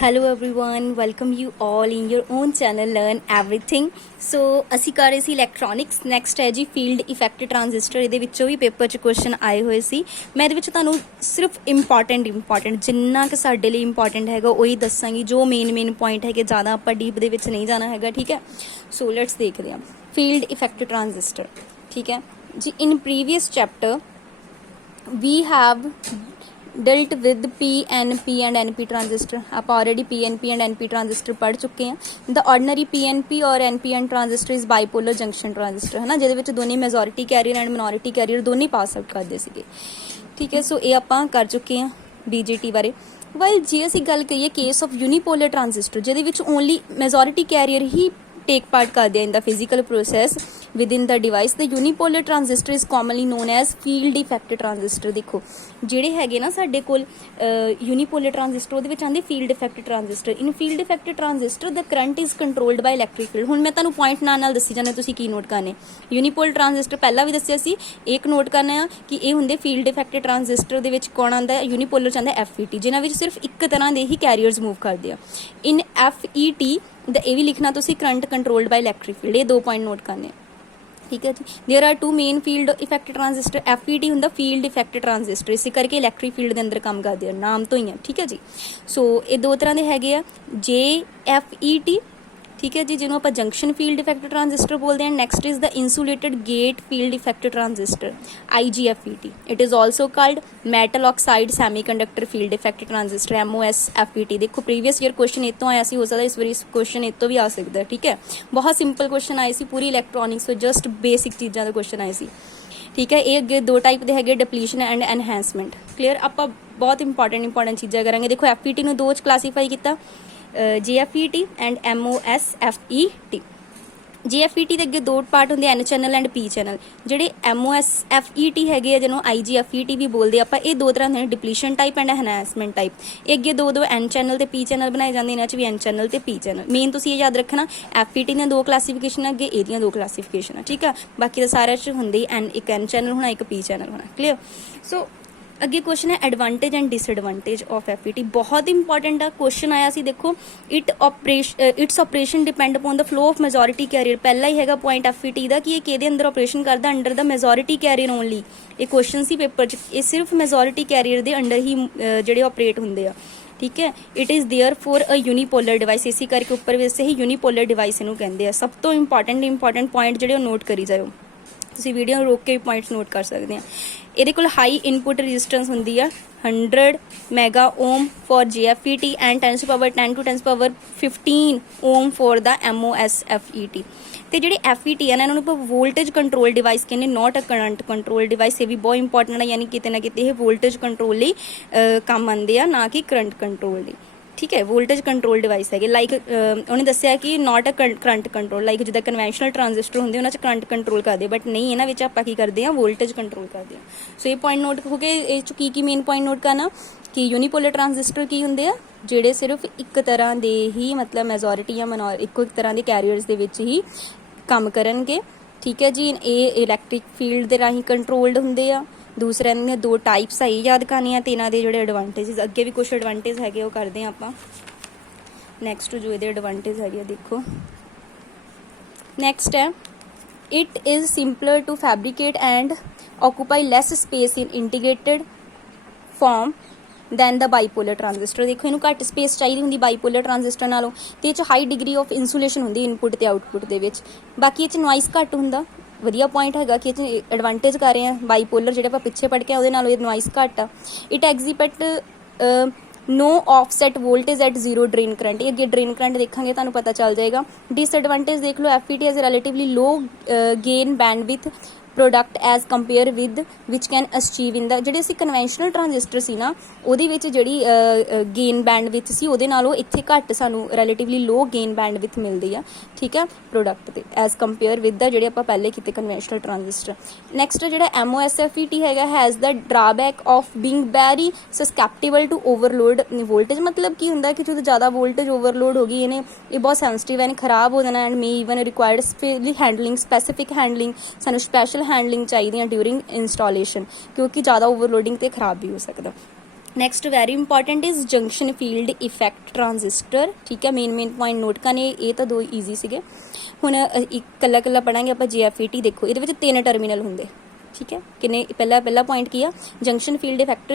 Hello everyone welcome you all in your own channel learn everything. So ਅਸੀਂ ਕਰ ਰਹੇ ਸੀ electronics. Next ਹੈ ਜੀ ਫੀਲਡ ਇਫੈਕਟ ਟਰਾਂजिस्टर। ਇਹਦੇ ਵਿੱਚੋਂ ਵੀ ਪੇਪਰ 'ਚ ਕੁਐਸਚਨ ਆਏ ਹੋਏ ਸੀ। ਮੈਂ ਇਹਦੇ ਵਿੱਚ ਤੁਹਾਨੂੰ ਸਿਰਫ ਇੰਪੋਰਟੈਂਟ ਜਿੰਨਾ ਕਿ ਸਾਡੇ ਲਈ ਇੰਪੋਰਟੈਂਟ ਹੈਗਾ ਉਹੀ ਦੱਸਾਂਗੀ। ਜੋ ਮੇਨ ਪੁਆਇੰਟ ਹੈ ਕਿ ਜ਼ਿਆਦਾ ਆਪਾਂ ਡੀਪ ਦੇ ਵਿੱਚ ਨਹੀਂ ਜਾਣਾ ਹੈਗਾ, ਠੀਕ ਹੈ। ਸੋ ਲੈਟਸ ਦੇਖਦੇ ਹਾਂ ਫੀਲਡ ਇਫੈਕਟ ਟਰਾਂजिस्टर, ਠੀਕ ਹੈ ਜੀ। In previous chapter we have dealt with PNP and NP transistor. आप already PNP and NP transistor पढ़ चुके हैं। द ऑर्डनरी PNP और NPN transistor is bipolar junction transistor, है ना, जिहदे दोनों majority carrier and minority carrier दोनों पास आउट करते सीगे, ठीक है। सो ये आपां कर चुके हैं BJT बारे। वाइल जे असीं गल करिए केस ऑफ यूनीपोलर ट्रांजिस्टर, जिहदे विच ओनली मेजोरिटी कैरियर ही टेक पार्ट करते हैं in the physical process within the device, the unipolar transistor is commonly known as field effect transistor. देखो ਜਿਹੜੇ ਹੈਗੇ ਨਾ ਸਾਡੇ ਕੋਲ यूनीपोलर ट्रांजिस्टर ਉਹਦੇ ਵਿੱਚ ਆਂਦੇ field effect transistor. In field effect transistor the current is controlled by electric field. ਹੁਣ ਮੈਂ ਤੁਹਾਨੂੰ ਪੁਆਇੰਟ ਨਾਲ ਦੱਸੀ ਜਾਂਦੇ, ਤੁਸੀਂ ਕੀ ਨੋਟ ਕਰਨੇ। यूनीपोलर ट्रांजिस्टर ਪਹਿਲਾਂ ਵੀ ਦੱਸਿਆ ਸੀ, ਇੱਕ ਨੋਟ ਕਰਨਾ ਆ ਕਿ ਇਹ ਹੁੰਦੇ ਫੀਲਡ ਇਫੈਕਟ ट्रांजिस्टर ਦੇ ਵਿੱਚ ਕੌਣ ਆਂਦਾ, यूनीपोलर ਚ ਆਂਦਾ FET, ਜਿਨ੍ਹਾਂ ਵਿੱਚ ਸਿਰਫ ਇੱਕ ਤਰ੍ਹਾਂ ਦੇ ਹੀ ਕੈਰੀਅਰਸ ਮੂਵ ਕਰਦੇ ਆ। ਇਨ FET ਦਾ ਇਹ ਵੀ ਲਿਖਣਾ ਤੁਸੀਂ current controlled by electric field. ਇਹ 2 ਪੁਆਇੰਟ ਨੋਟ ਕਰਨੇ, ठीक है जी। There are 2 main field effect transistor. FET ਹੁੰਦਾ फील्ड इफैक्ट ट्रांजिस्टर, इस करके इलैक्ट्रिक फील्ड ਦੇ ਅੰਦਰ ਕੰਮ ਕਰਦੇ ਆ, ਨਾਮ ਤੋਂ ਹੀ ਆ, ਠੀਕ ਹੈ ਜੀ। ਸੋ ਇਹ ਦੋ ਤਰ੍ਹਾਂ ਦੇ ਹੈਗੇ ਆ, JFET, ठीक है जी, जिन्हों आप जंक्शन फील्ड इफैक्ट ट्रांजिस्टर बोलते हैं। Next is the insulated gate field effect transistor, IGFET। It is also called metal oxide semiconductor field effect transistor, MOSFET। देखो प्रीवियस ईयर क्वेश्चन इतों आया सी, हो सकता है इस बार क्वेश्चन इतों भी आ सकता है, ठीक है। बहुत सिंपल क्वेश्चन आए सी, पूरी इलैक्ट्रॉनिक्स तो जस्ट बेसिक चीज़ों के क्वेश्चन आए सी, ठीक है। ये अगे 2 टाइप के है, डिप्लीशन एंड एनहेंसमेंट। क्लीयर। आप बहुत इंपॉर्टेंट चीज़ा करेंगे। देखो FET ने 2 क्लासीफाई किया, JFET एंड MOSFET। JFET ਦੇ ਅੱਗੇ 2 ਪਾਰਟ ਹੁੰਦੇ, N channel and P channel. ਜਿਹੜੇ MOSFET ਹੈਗੇ ਆ, ਜਿਹਨੂੰ IGFET ਵੀ ਬੋਲਦੇ ਆਪਾਂ, ਇਹ 2 ਤਰ੍ਹਾਂ ਦੇ, depletion type and enhancement type. ਇਹ ਅੱਗੇ 2 N ਚੈਨਲ ਤੇ P ਚੈਨਲ ਬਣਾਏ ਜਾਂਦੇ, ਇਹਨਾਂ 'ਚ ਵੀ N ਚੈਨਲ ਤੇ P ਚੈਨਲ। ਮੇਨ ਤੁਸੀਂ ਇਹ ਯਾਦ ਰੱਖਣਾ, FET ਦੀਆਂ 2 ਕਲਾਸੀਫਿਕੇਸ਼ਨ, ਅੱਗੇ ਇਹਦੀਆਂ 2 ਕਲਾਸੀਫਿਕੇਸ਼ਨ, ਠੀਕ ਆ। ਬਾਕੀ ਤਾਂ ਸਾਰਿਆਂ 'ਚ ਹੁੰਦੇ ਹੀ ਇੱਕ N ਚੈਨਲ ਹੋਣਾ, ਇੱਕ P ਚੈਨਲ ਹੋਣਾ, ਕਲੀਅਰ। ਸੋ ਅੱਗੇ क्वेश्चन है advantage and disadvantage of FET। बहुत इंपॉर्टेंट है क्वेश्चन आया सी। देखो its operation depend upon the flow of majority carrier. पहला ही हैगा पॉइंट FET का कि ये किहदे अंदर ऑपरेशन करता, under the majority carrier only. ये क्वेश्चन सी पेपर च, ये सिर्फ मेजोरिटी कैरियर के अंडर ही ਜਿਹੜੇ ऑपरेट होंगे आ, ठीक है। It is there for a unipolar device, इसी करके उपर वैसे ही यूनीपोलर डिवाइस इनू कहते हैं। सब तो इंपॉर्टेंट पॉइंट ਜਿਹੜੇ नोट करी जाओ, ਤੁਸੀਂ ਵੀਡੀਓ ਨੂੰ ਰੋਕ ਕੇ ਵੀ ਪੁਆਇੰਟਸ ਨੋਟ ਕਰ ਸਕਦੇ ਆ। ਇਹਦੇ ਕੋਲ ਹਾਈ ਇਨਪੁਟ ਰੈਜ਼ਿਸਟੈਂਸ ਹੁੰਦੀ ਆ 100 mega ohm for JFET and 10 to 10 15 ohm for the MOSFET। ਤੇ ਜਿਹੜੇ FET ਆ ਨਾ, ਇਹਨਾਂ ਨੂੰ ਆਪਾਂ ਵੋਲਟੇਜ ਕੰਟਰੋਲ ਡਿਵਾਈਸ ਕਹਿੰਦੇ, not a current control device. ਇਹ ਵੀ ਬਹੁਤ ਇੰਪੋਰਟੈਂਟ ਆ, ਯਾਨੀ ਕਿਤੇ ਨਾ ਕਿਤੇ ਇਹ ਵੋਲਟੇਜ ਕੰਟਰੋਲ ਲਈ ਕੰਮ ਆਉਂਦੇ ਆ, ਨਾ ਕਿ ਕਰੰਟ ਕੰਟਰੋਲ ਲਈ, ठीक है। वोल्टेज कंट्रोल डिवाइस है, लाइक उन्हें दसिया कि not a current control, like जिदा कन्वेंशनल ट्रांजिस्टर होंगे उन्होंने करंट कंट्रोल करते, बट नहीं इन्हों में आप की करते हैं वोल्टेज कंट्रोल करते हैं। सो ये पॉइंट नोट हो गए। ये की मेन पॉइंट नोट करना कि यूनीपोलर ट्रांजिस्टर की होंगे आ, ਜਿਹੜੇ सिर्फ एक तरह के ही, मतलब मेजोरिटी या एक तरह के कैरियर्स के विच ही काम करनगे, ठीक है जी। ये इलैक्ट्रिक फील्ड के राही कंट्रोल्ड होंगे आ। दूसरे इन्होंने 2 टाइप्स है, याद करनी है। तो इन्हों के जोड़े एडवांटेज अगे भी कुछ एडवांटेज है वो करते हैं आप। नैक्सट जो ये एडवांटेज है, देखो नैक्सट है, it is simpler to fabricate and occupy less space in integrated form than the bipolar transistor. देखो इनू घट स्पेस चाहिए होंगी बाईपोलर ट्रांजिस्टर नालों, तो ये हाई डिग्री ऑफ इंसुलेशन होंगी इनपुट तो आउटपुट के। बाकी ये नॉइस घट होंगे, वधिया पॉइंट है कि एडवांटेज कर रहे हैं। बाईपोलर जो आप पिछे पढ़ के वो नॉइस घट आ। It exhibit no offset voltage at 0 drain current. अगे ड्रेन करंट देखेंगे तो पता चल जाएगा। डिसएडवांटेज देख लो, FET has relatively low gain bandwidth product as compare with which can achieve in the, ਜਿਹੜੇ ਅਸੀਂ ਕਨਵੈਂਸ਼ਨਲ ਟਰਾਂजिस्टर ਸੀ ਨਾ, ਉਹਦੇ ਵਿੱਚ ਜਿਹੜੀ ਗੇਨ ਬੈਂਡਵਿਥ ਸੀ ਉਹਦੇ ਨਾਲੋਂ ਇੱਥੇ ਘੱਟ ਸਾਨੂੰ ਰਿਲੇਟਿਵਲੀ ਲੋ ਗੇਨ ਬੈਂਡਵਿਥ ਮਿਲਦੀ ਆ, ਠੀਕ ਹੈ, ਪ੍ਰੋਡਕਟ ਤੇ ਐਜ਼ ਕੰਪੇਅਰ ਵਿਦ ਦਾ ਜਿਹੜੇ ਆਪਾਂ ਪਹਿਲੇ ਕੀਤੇ ਕਨਵੈਂਸ਼ਨਲ ਟਰਾਂजिस्टर। ਨੈਕਸਟ ਜਿਹੜਾ MOSFET ਹੈਗਾ, has the drawback of being very susceptible to overload voltage. मतलब ਕੀ ਹੁੰਦਾ ਕਿ ਜਦੋਂ ਜ਼ਿਆਦਾ ਵੋਲਟੇਜ ਓਵਰਲੋਡ ਹੋ ਗਈ, ਇਹਨੇ ਇਹ ਬਹੁਤ ਸੈਂਸਿਟਿਵ ਹੈ, ਇਹਨੇ ਖਰਾਬ ਹੋ ਜਾਣਾ, and may even required handling specific handling, ਸਾਨੂੰ स्पैशल हैंडलिंग चाहिए ड्यूरिंग इंस्टॉलेशन, क्योंकि ज़्यादा ओवरलोडिंग तो खराब भी हो सकता। Next very important is junction field effect transistor. ठीक है, मेन पॉइंट नोट करने, ये तो दो ईजी सीगे। हुण एक कल्ला कल्ला पढ़ांगे आप GFET। देखो ये 3 टर्मिनल होंगे। ठीक है, किन्ने पहला पॉइंट की आ, junction field effect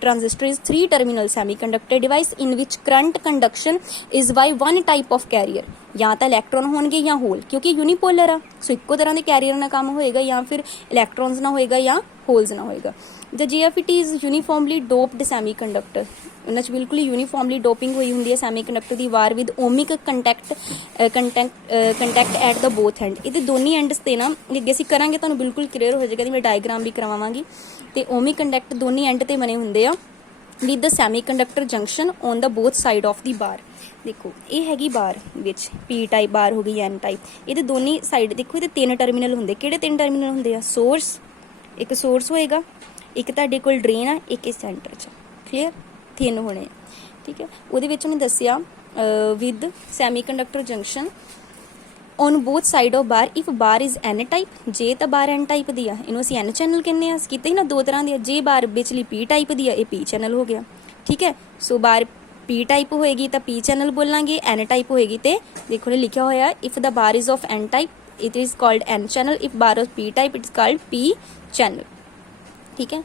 transistor is 3 terminal semiconductor device in which current conduction is by one type of carrier. या तो इलैक्ट्रॉन होणगे या होल, क्योंकि यूनीपोलर आ, सो इक्को तरह के कैरियर ना काम होएगा, या फिर इलैक्ट्रॉन्स ना होएगा या होल्स ना होएगा। The GFET is uniformly doped semiconductor. उन्हें बिल्कुल ही यूनीफॉर्मली डोपिंग हुई होंगी है सैमीकंडक्टर की वार with ohmic contact at the both and. ये दोनों एंड्स ते ना अगे असीं करांगे तुहानूं बिल्कुल क्लीयर हो जाएगा, मैं डायग्राम भी करवावांगी। तो ओमिक कंटैक्ट दोनों एंड ते बने होंगे आ with the semiconductor junction on the both side of the bar. देखो ये हैगी बार विच P टाइप बार हो गई N टाइप, ये दोनों साइड देखो ये 3 टर्मिनल होंगे। किहड़े 3 टर्मिनल होंगे आ, सोर्स, एक सोर्स होएगा, एक तुहाडे कोल ड्रेन आ, एक इस सेंटर च। क्लीयर, 3 होने। ठीक है, उहदे विच उन्हें दस्सिया with semiconductor junction on both side of bar if bar is N type. जे तो बार N टाइप दी आ, इनू असीं N चैनल कहने आ, कीते ना 2 तरह दी। जे बार विचली P टाइप दी आ, ये P चैनल हो गया। ठीक है, सो बार P टाइप होएगी तो P चैनल बोलांगे, N टाइप होएगी तो देखो लिखा होया if the bar is of N type it is called N channel, if bar of P type it is called P channel. ठीक है,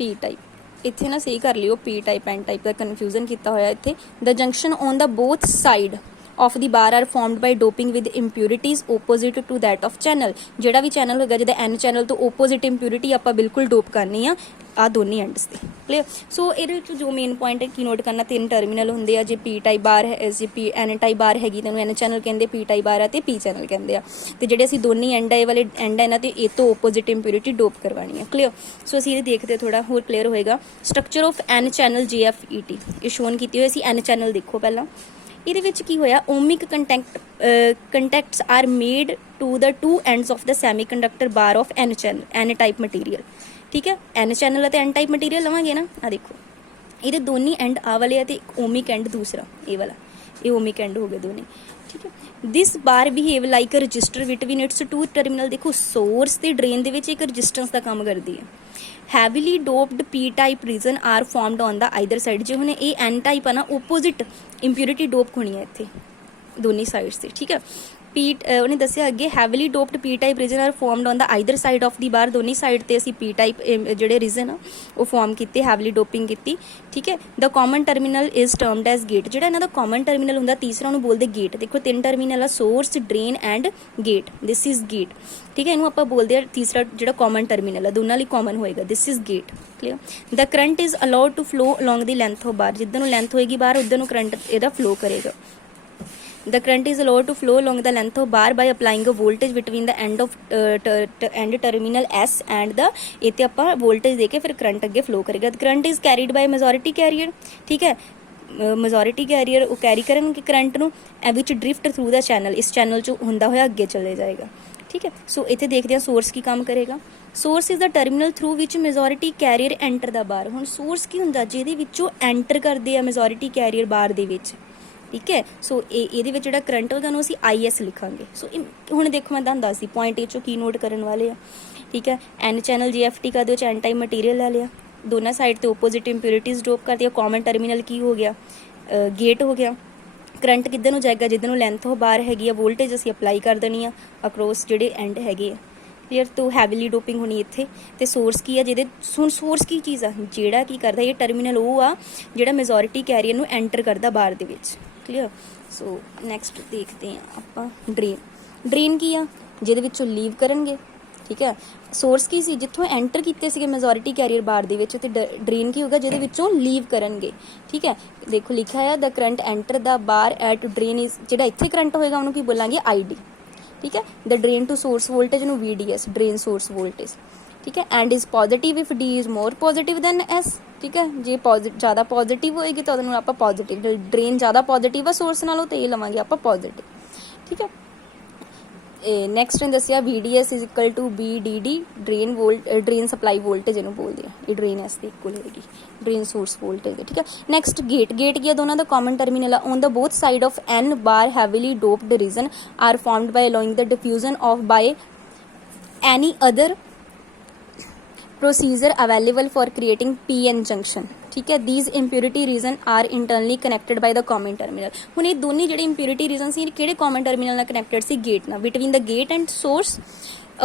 P टाइप इत्थे ना सही कर लियो, P टाइप N टाइप का कन्फ्यूजन किया होया इत्थे। The junction on the both side of the bar are formed by doping with impurities opposite to that of channel. जिहड़ा भी चैनल होगा जिहदा N चैनल तो ओपोजिट इंप्यूरिटी आपां बिल्कुल डोप करनी आ दोनों एंड्स ते। क्लियर, सो ये जो मेन पॉइंट है की नोट करना, 3 टर्मिनल होंगे आ। जे P टाइप बार है, जे N टाइप बार हैगी तो N चैनल कहते, P टाइप बार है तो P चैनल कहते हैं। तो जिहड़े असीं दोनों एंड है वाले एंड है इन्हां ते ये तो ओपोजिट इंप्यूरिटी डोप करवानी है। क्लियर, सो असीं ये देखते थोड़ा होर क्लीयर होएगा। Structure of N channel GFET ये शोन की हुई। N चैनल देखो पहला, ਇਹਦੇ ਵਿੱਚ ਕੀ ਹੋਇਆ, ohmic contacts are made to the 2 ends of the semiconductor bar of N channel N type material. ठीक है, N चैनल है N टाइप मटीरियल लवांगे ना, आ देखो ये दोनों एंड आ वाले है, ओमिक एंड दूसरा ये वाला, ये ओमिक एंड हो गए दोनों। ठीक है, this bar behave like a resistor between its 2 terminal. देखो सोर्स ते ड्रेन दे विच एक रजिस्टेंस का काम करती है। Heavily doped P type region are formed on the either side. जो हमने ये N टाइप है ना, ओपोजिट इंप्यूरिटी डोप होनी है इत्थे दोनों साइड से। ठीक है, उन्हें दसिया अगे heavily doped P type region are formed on the either side of the bar. दोनों साइड ते असी P टाइप जिहड़े रीजन आ वो फॉर्म किए, हैवली डोपिंग की। ठीक है, the common terminal is termed as gate. जिहड़ा इन्हां दा कॉमन टर्मिनल हुंदा तीसरा उन्होंने बोलते गेट। देखो 3 टर्मिनल आ, source, drain and gate, this is gate. ठीक है, इनू आपां बोलते हैं तीसरा जिहड़ा कॉमन टर्मिनल है दोनों लई कॉमन होएगा, this is gate. Clear, the current is allowed to flow along the length of bar. जिद्दां नूं लेंथ होएगी बार उद्दां नूं करंट इहदा फ्लो करेगा। The current is allowed to flow along the length of bar by applying a voltage between the end of end terminal S and the इत्ते आपां voltage देके फिर करंट अगे फ्लो करेगा। The current is carried by majority carrier। ठीक है, majority carrier वो carry करनगे current नूं विच ड्रिफ्ट थ्रू द चैनल, इस चैनल चो हुंदा होया अगे चले जाएगा। ठीक है, सो इत्थे देखते हैं सोर्स की काम करेगा। Source is the terminal through which majority carrier enter the बार। हुण सोर्स की हुंदा जिहदे विचों एंटर करदे आ मेजोरिटी कैरियर बार दे विच। ठीक है, सो ये जो करंट होगा ना असी IS लिखांगे। सो हुण देखो मैं तुहानूं दसदी पॉइंट ए चो की नोट करन वाले आ। ठीक है, N चैनल GFT का दो N टाइप मटीरियल ले लिया, दोनों साइड ते ओपोजिट इंप्यूरिटीज ड्रॉप कर दिया। कॉमन टर्मिनल की हो गया, गेट हो गया। करंट किधर नूं जाएगा, जिधर नूं लेंथ हो बार हैगी, वोल्टेज असी अप्लाई कर देनी आ अक्रॉस जिहड़े एंड हैगे आ। क्लीयर, तो हैवीली डोपिंग होनी इत्थे। ते सोर्स की है, जिहदे हुण सोर्स की चीज़ आ जिहड़ा की करदा, ये टर्मिनल वो आ जिहड़ा मेजोरिटी कैरियर नूं एंटर करदा बार दे विच। क्लीयर, सो नैक्सट देखते हैं आपां ड्रेन। ड्रेन की आ जिहदे विचों लीव करनगे। ठीक है, सोर्स की सी जिथों एंटर किए थे मेजोरिटी कैरियर बार दे विच, ते ड्रेन की होगा जिहदे विचों लीव करनगे। ठीक है, देखो लिखा है the current enter the bar at drain is, जिहड़ा इत्थे करंट होएगा उन्होंने की बोलांगे ID। ठीक है, the drain to source voltage नूं VDS, ड्रेन सोर्स वोल्टेज। ठीक है, and is positive if D is more positive than S। ठीक है, जे ज़्यादा पॉजिटिव होएगी तो उन्होंने आप पॉजिटिव, ड्रेन ज़्यादा पॉजिटिव है सोर्स नालों तो ये लवांगे आप पॉजिटिव। ठीक है, नैक्सट ने दसिया VDS is equal to BDD, drain supply voltage इन्हों बोलते हैं, ये ड्रेन एस के इक्वल होगी, ड्रेन सोर्स वोल्टेज। ठीक है, नैक्सट गेट की दोनों का common terminal on the both side of N bar heavily doped region are formed by alloying the diffusion of by any other procedure available for creating PN junction, ठीक है। these impurity region are internally connected by the common terminal। ਹੁਣ ਇਹ ਦੋਨੇ ਜਿਹੜੇ impurity region ਸੀ ਕਿਹੜੇ common terminal ਨਾਲ connected ਸੀ, gate ਨਾਲ। between the gate and source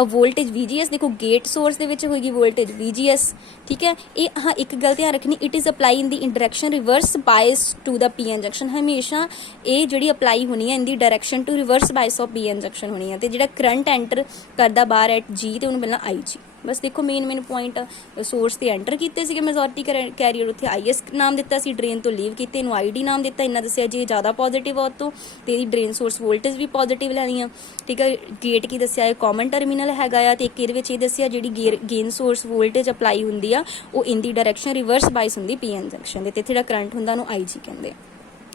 voltage VGS, ਦੇਖੋ ਗੇਟ ਸੋਰਸ ਦੇ ਵਿੱਚ ਹੋਏਗੀ ਵੋਲਟੇਜ VGS, ਠੀਕ ਹੈ। ਇਹ ਹਾਂ ਇੱਕ ਗੱਲ ਧਿਆਨ ਰੱਖਣੀ, it is apply in the direction reverse bias to the PN junction. ਹਮੇਸ਼ਾ ਇਹ ਜਿਹੜੀ ਅਪਲਾਈ ਹੋਣੀ ਹੈ in the direction to reverse bias of PN junction ਹੋਣੀ ਹੈ। ਤੇ ਜਿਹੜਾ ਕਰੰਟ ਐਂਟਰ ਕਰਦਾ ਬਾਹਰ ਐਟ G ਤੇ ਉਹਨੂੰ ਮਿਲਣਾ IG। ਬਸ ਦੇਖੋ ਮੇਨ ਪੁਆਇੰਟ, ਸੋਰਸ ਤੇ ਐਂਟਰ ਕੀਤੇ ਸੀਗੇ ਮੈਜੋਰਿਟੀ ਕੈਰੀਅਰ, ਉੱਥੇ IS ਨਾਮ ਦਿੱਤਾ ਸੀ, ਡਰੇਨ ਤੋਂ ਲੀਵ ਕੀਤੇ ਇਹਨੂੰ ID ਨਾਮ ਦਿੱਤਾ। ਇੰਨਾ ਦੱਸਿਆ ਜੀ ਇਹ ਜ਼ਿਆਦਾ ਪੋਜ਼ੀਟਿਵ ਆ ਉਹ ਤੋਂ, ਤੇ ਇਹਦੀ ਡਰੇਨ ਸੋਰਸ ਵੋਲਟੇਜ ਵੀ ਪੋਜ਼ੀਟਿਵ ਲੈਣੀ ਆ, ਠੀਕ ਹੈ। ਗੇਟ ਕੀ ਦੱਸਿਆ, ਇਹ ਕਾਮਨ ਟਰਮੀਨਲ ਹੈਗਾ ਆ, ਤੇ ਇੱਕ ਇਹਦੇ ਵਿੱਚ ਇਹ ਦੱਸਿਆ ਜਿਹੜੀ ਗੇਨ ਸੋਰਸ ਵੋਲਟੇਜ ਅਪਲਾਈ ਹੁੰਦੀ ਆ ਉਹ ਇਨ ਦੀ ਡਾਇਰੈਕਸ਼ਨ ਰਿਵਰਸ ਬਾਇਸ ਹੁੰਦੀ PN ਜੰਕਸ਼ਨ ਦੇ, ਤੇ ਇੱਥੇ ਜਿਹੜਾ ਕਰੰਟ ਹੁੰਦਾ ਉਹਨੂੰ IG ਕਹਿੰਦੇ।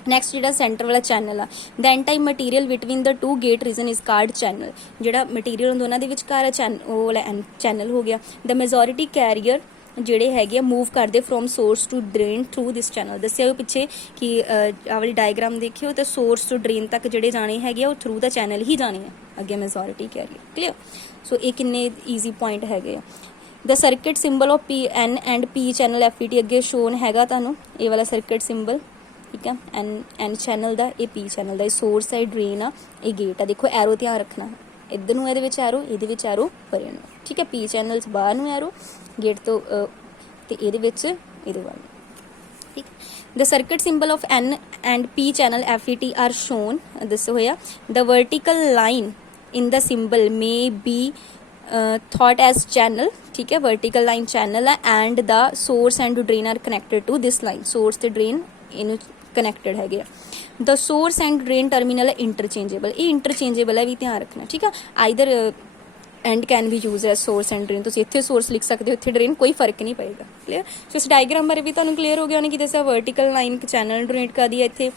ਨੈਕਸਟ ਜਿਹੜਾ ਸੈਂਟਰ ਵਾਲਾ ਚੈਨਲ ਆ, the N type material between the two gate region is called channel. ਜਿਹੜਾ ਮਟੀਰੀਅਲ ਹੁੰਦਾ ਉਹਨਾਂ ਦੇ ਵਿਚਕਾਰ ਉਹ ਵਾਲਾ ਚੈਨਲ ਹੋ ਗਿਆ। ਦ ਮੈਜੋਰਿਟੀ ਕੈਰੀਅਰ ਜਿਹੜੇ ਹੈਗੇ ਆ ਮੂਵ ਕਰਦੇ from source to drain through this channel. ਦੱਸਿਆ ਉਹ ਪਿੱਛੇ ਕਿ ਆਹ ਵਾਲੀ ਡਾਇਗਰਾਮ ਦੇਖਿਓ, ਤੇ ਸੋਰਸ ਟੂ ਡਰੇਨ ਤੱਕ ਜਿਹੜੇ ਜਾਣੇ ਹੈਗੇ ਆ ਉਹ ਥਰੂ ਦਾ ਚੈਨਲ ਹੀ ਜਾਣੇ ਆ ਅੱਗੇ ਮੈਜੋਰਿਟੀ ਕੈਰੀਅਰ, ਕਲੀਅਰ। ਸੋ ਇਹ ਕਿੰਨੇ ਈਜ਼ੀ ਪੁਆਇੰਟ ਹੈਗੇ ਆ। The circuit symbol of PN and P channel FET ਅੱਗੇ ਸ਼ੋਨ ਹੈਗਾ ਤੁਹਾਨੂੰ, ਇਹ ਵਾਲਾ ਸਰਕਿਟ ਸਿੰਬਲ, ਠੀਕ ਹੈ। N ਚੈਨਲ ਦਾ, ਇਹ P ਚੈਨਲ ਦਾ, ਇਹ ਸੋਰਸ ਹੈ, ਡਰੇਨ ਆ, ਇਹ ਗੇਟ ਆ। ਦੇਖੋ ਐਰੋ ਧਿਆਨ ਰੱਖਣਾ, ਇੱਧਰ ਨੂੰ ਇਹਦੇ ਵਿੱਚ ਐਰੋ, ਇਹਦੇ ਵਿੱਚ ਐਰੋ ਪਰੇ ਨੂੰ, ਠੀਕ ਹੈ। P ਚੈਨਲ 'ਚ ਬਾਹਰ ਨੂੰ ਐਰੋ, ਗੇਟ ਤੋਂ ਤੇ ਇਹਦੇ ਵਿੱਚ ਇਹਦੇ ਵੱਲ, ਠੀਕ। The circuit symbol of N and P channel FET are shown, ਦੱਸੋ ਹੋਇਆ। The vertical line in the symbol may be thought as channel, ठीक है। vertical line channel है and the source and drain are connected to this line, source ਤੇ drain ਇਹਨੂੰ connected ਹੈਗੇ ਆ। the source and drain terminal ਹੈ interchangeable, ਇਹ interchangeable ਹੈ ਵੀ ਧਿਆਨ ਰੱਖਣਾ, ਠੀਕ ਆ। either and can be used as source and drain, ਤੁਸੀਂ ਇੱਥੇ source ਲਿਖ ਸਕਦੇ ਹੋ, ਇੱਥੇ drain, ਕੋਈ ਫਰਕ ਨਹੀਂ ਪਏਗਾ, ਕਲੀਅਰ। ਸੋ ਇਸ ਡਾਇਗਰਾਮ ਬਾਰੇ ਵੀ ਤੁਹਾਨੂੰ ਕਲੀਅਰ ਹੋ ਗਿਆ ਉਹਨੇ ਕੀ ਦੱਸਿਆ, ਵਰਟੀਕਲ ਲਾਈਨ ਚੈਨਲ ਡੋਨੇਟ ਕਰਦੀ ਹੈ, ਇੱਥੇ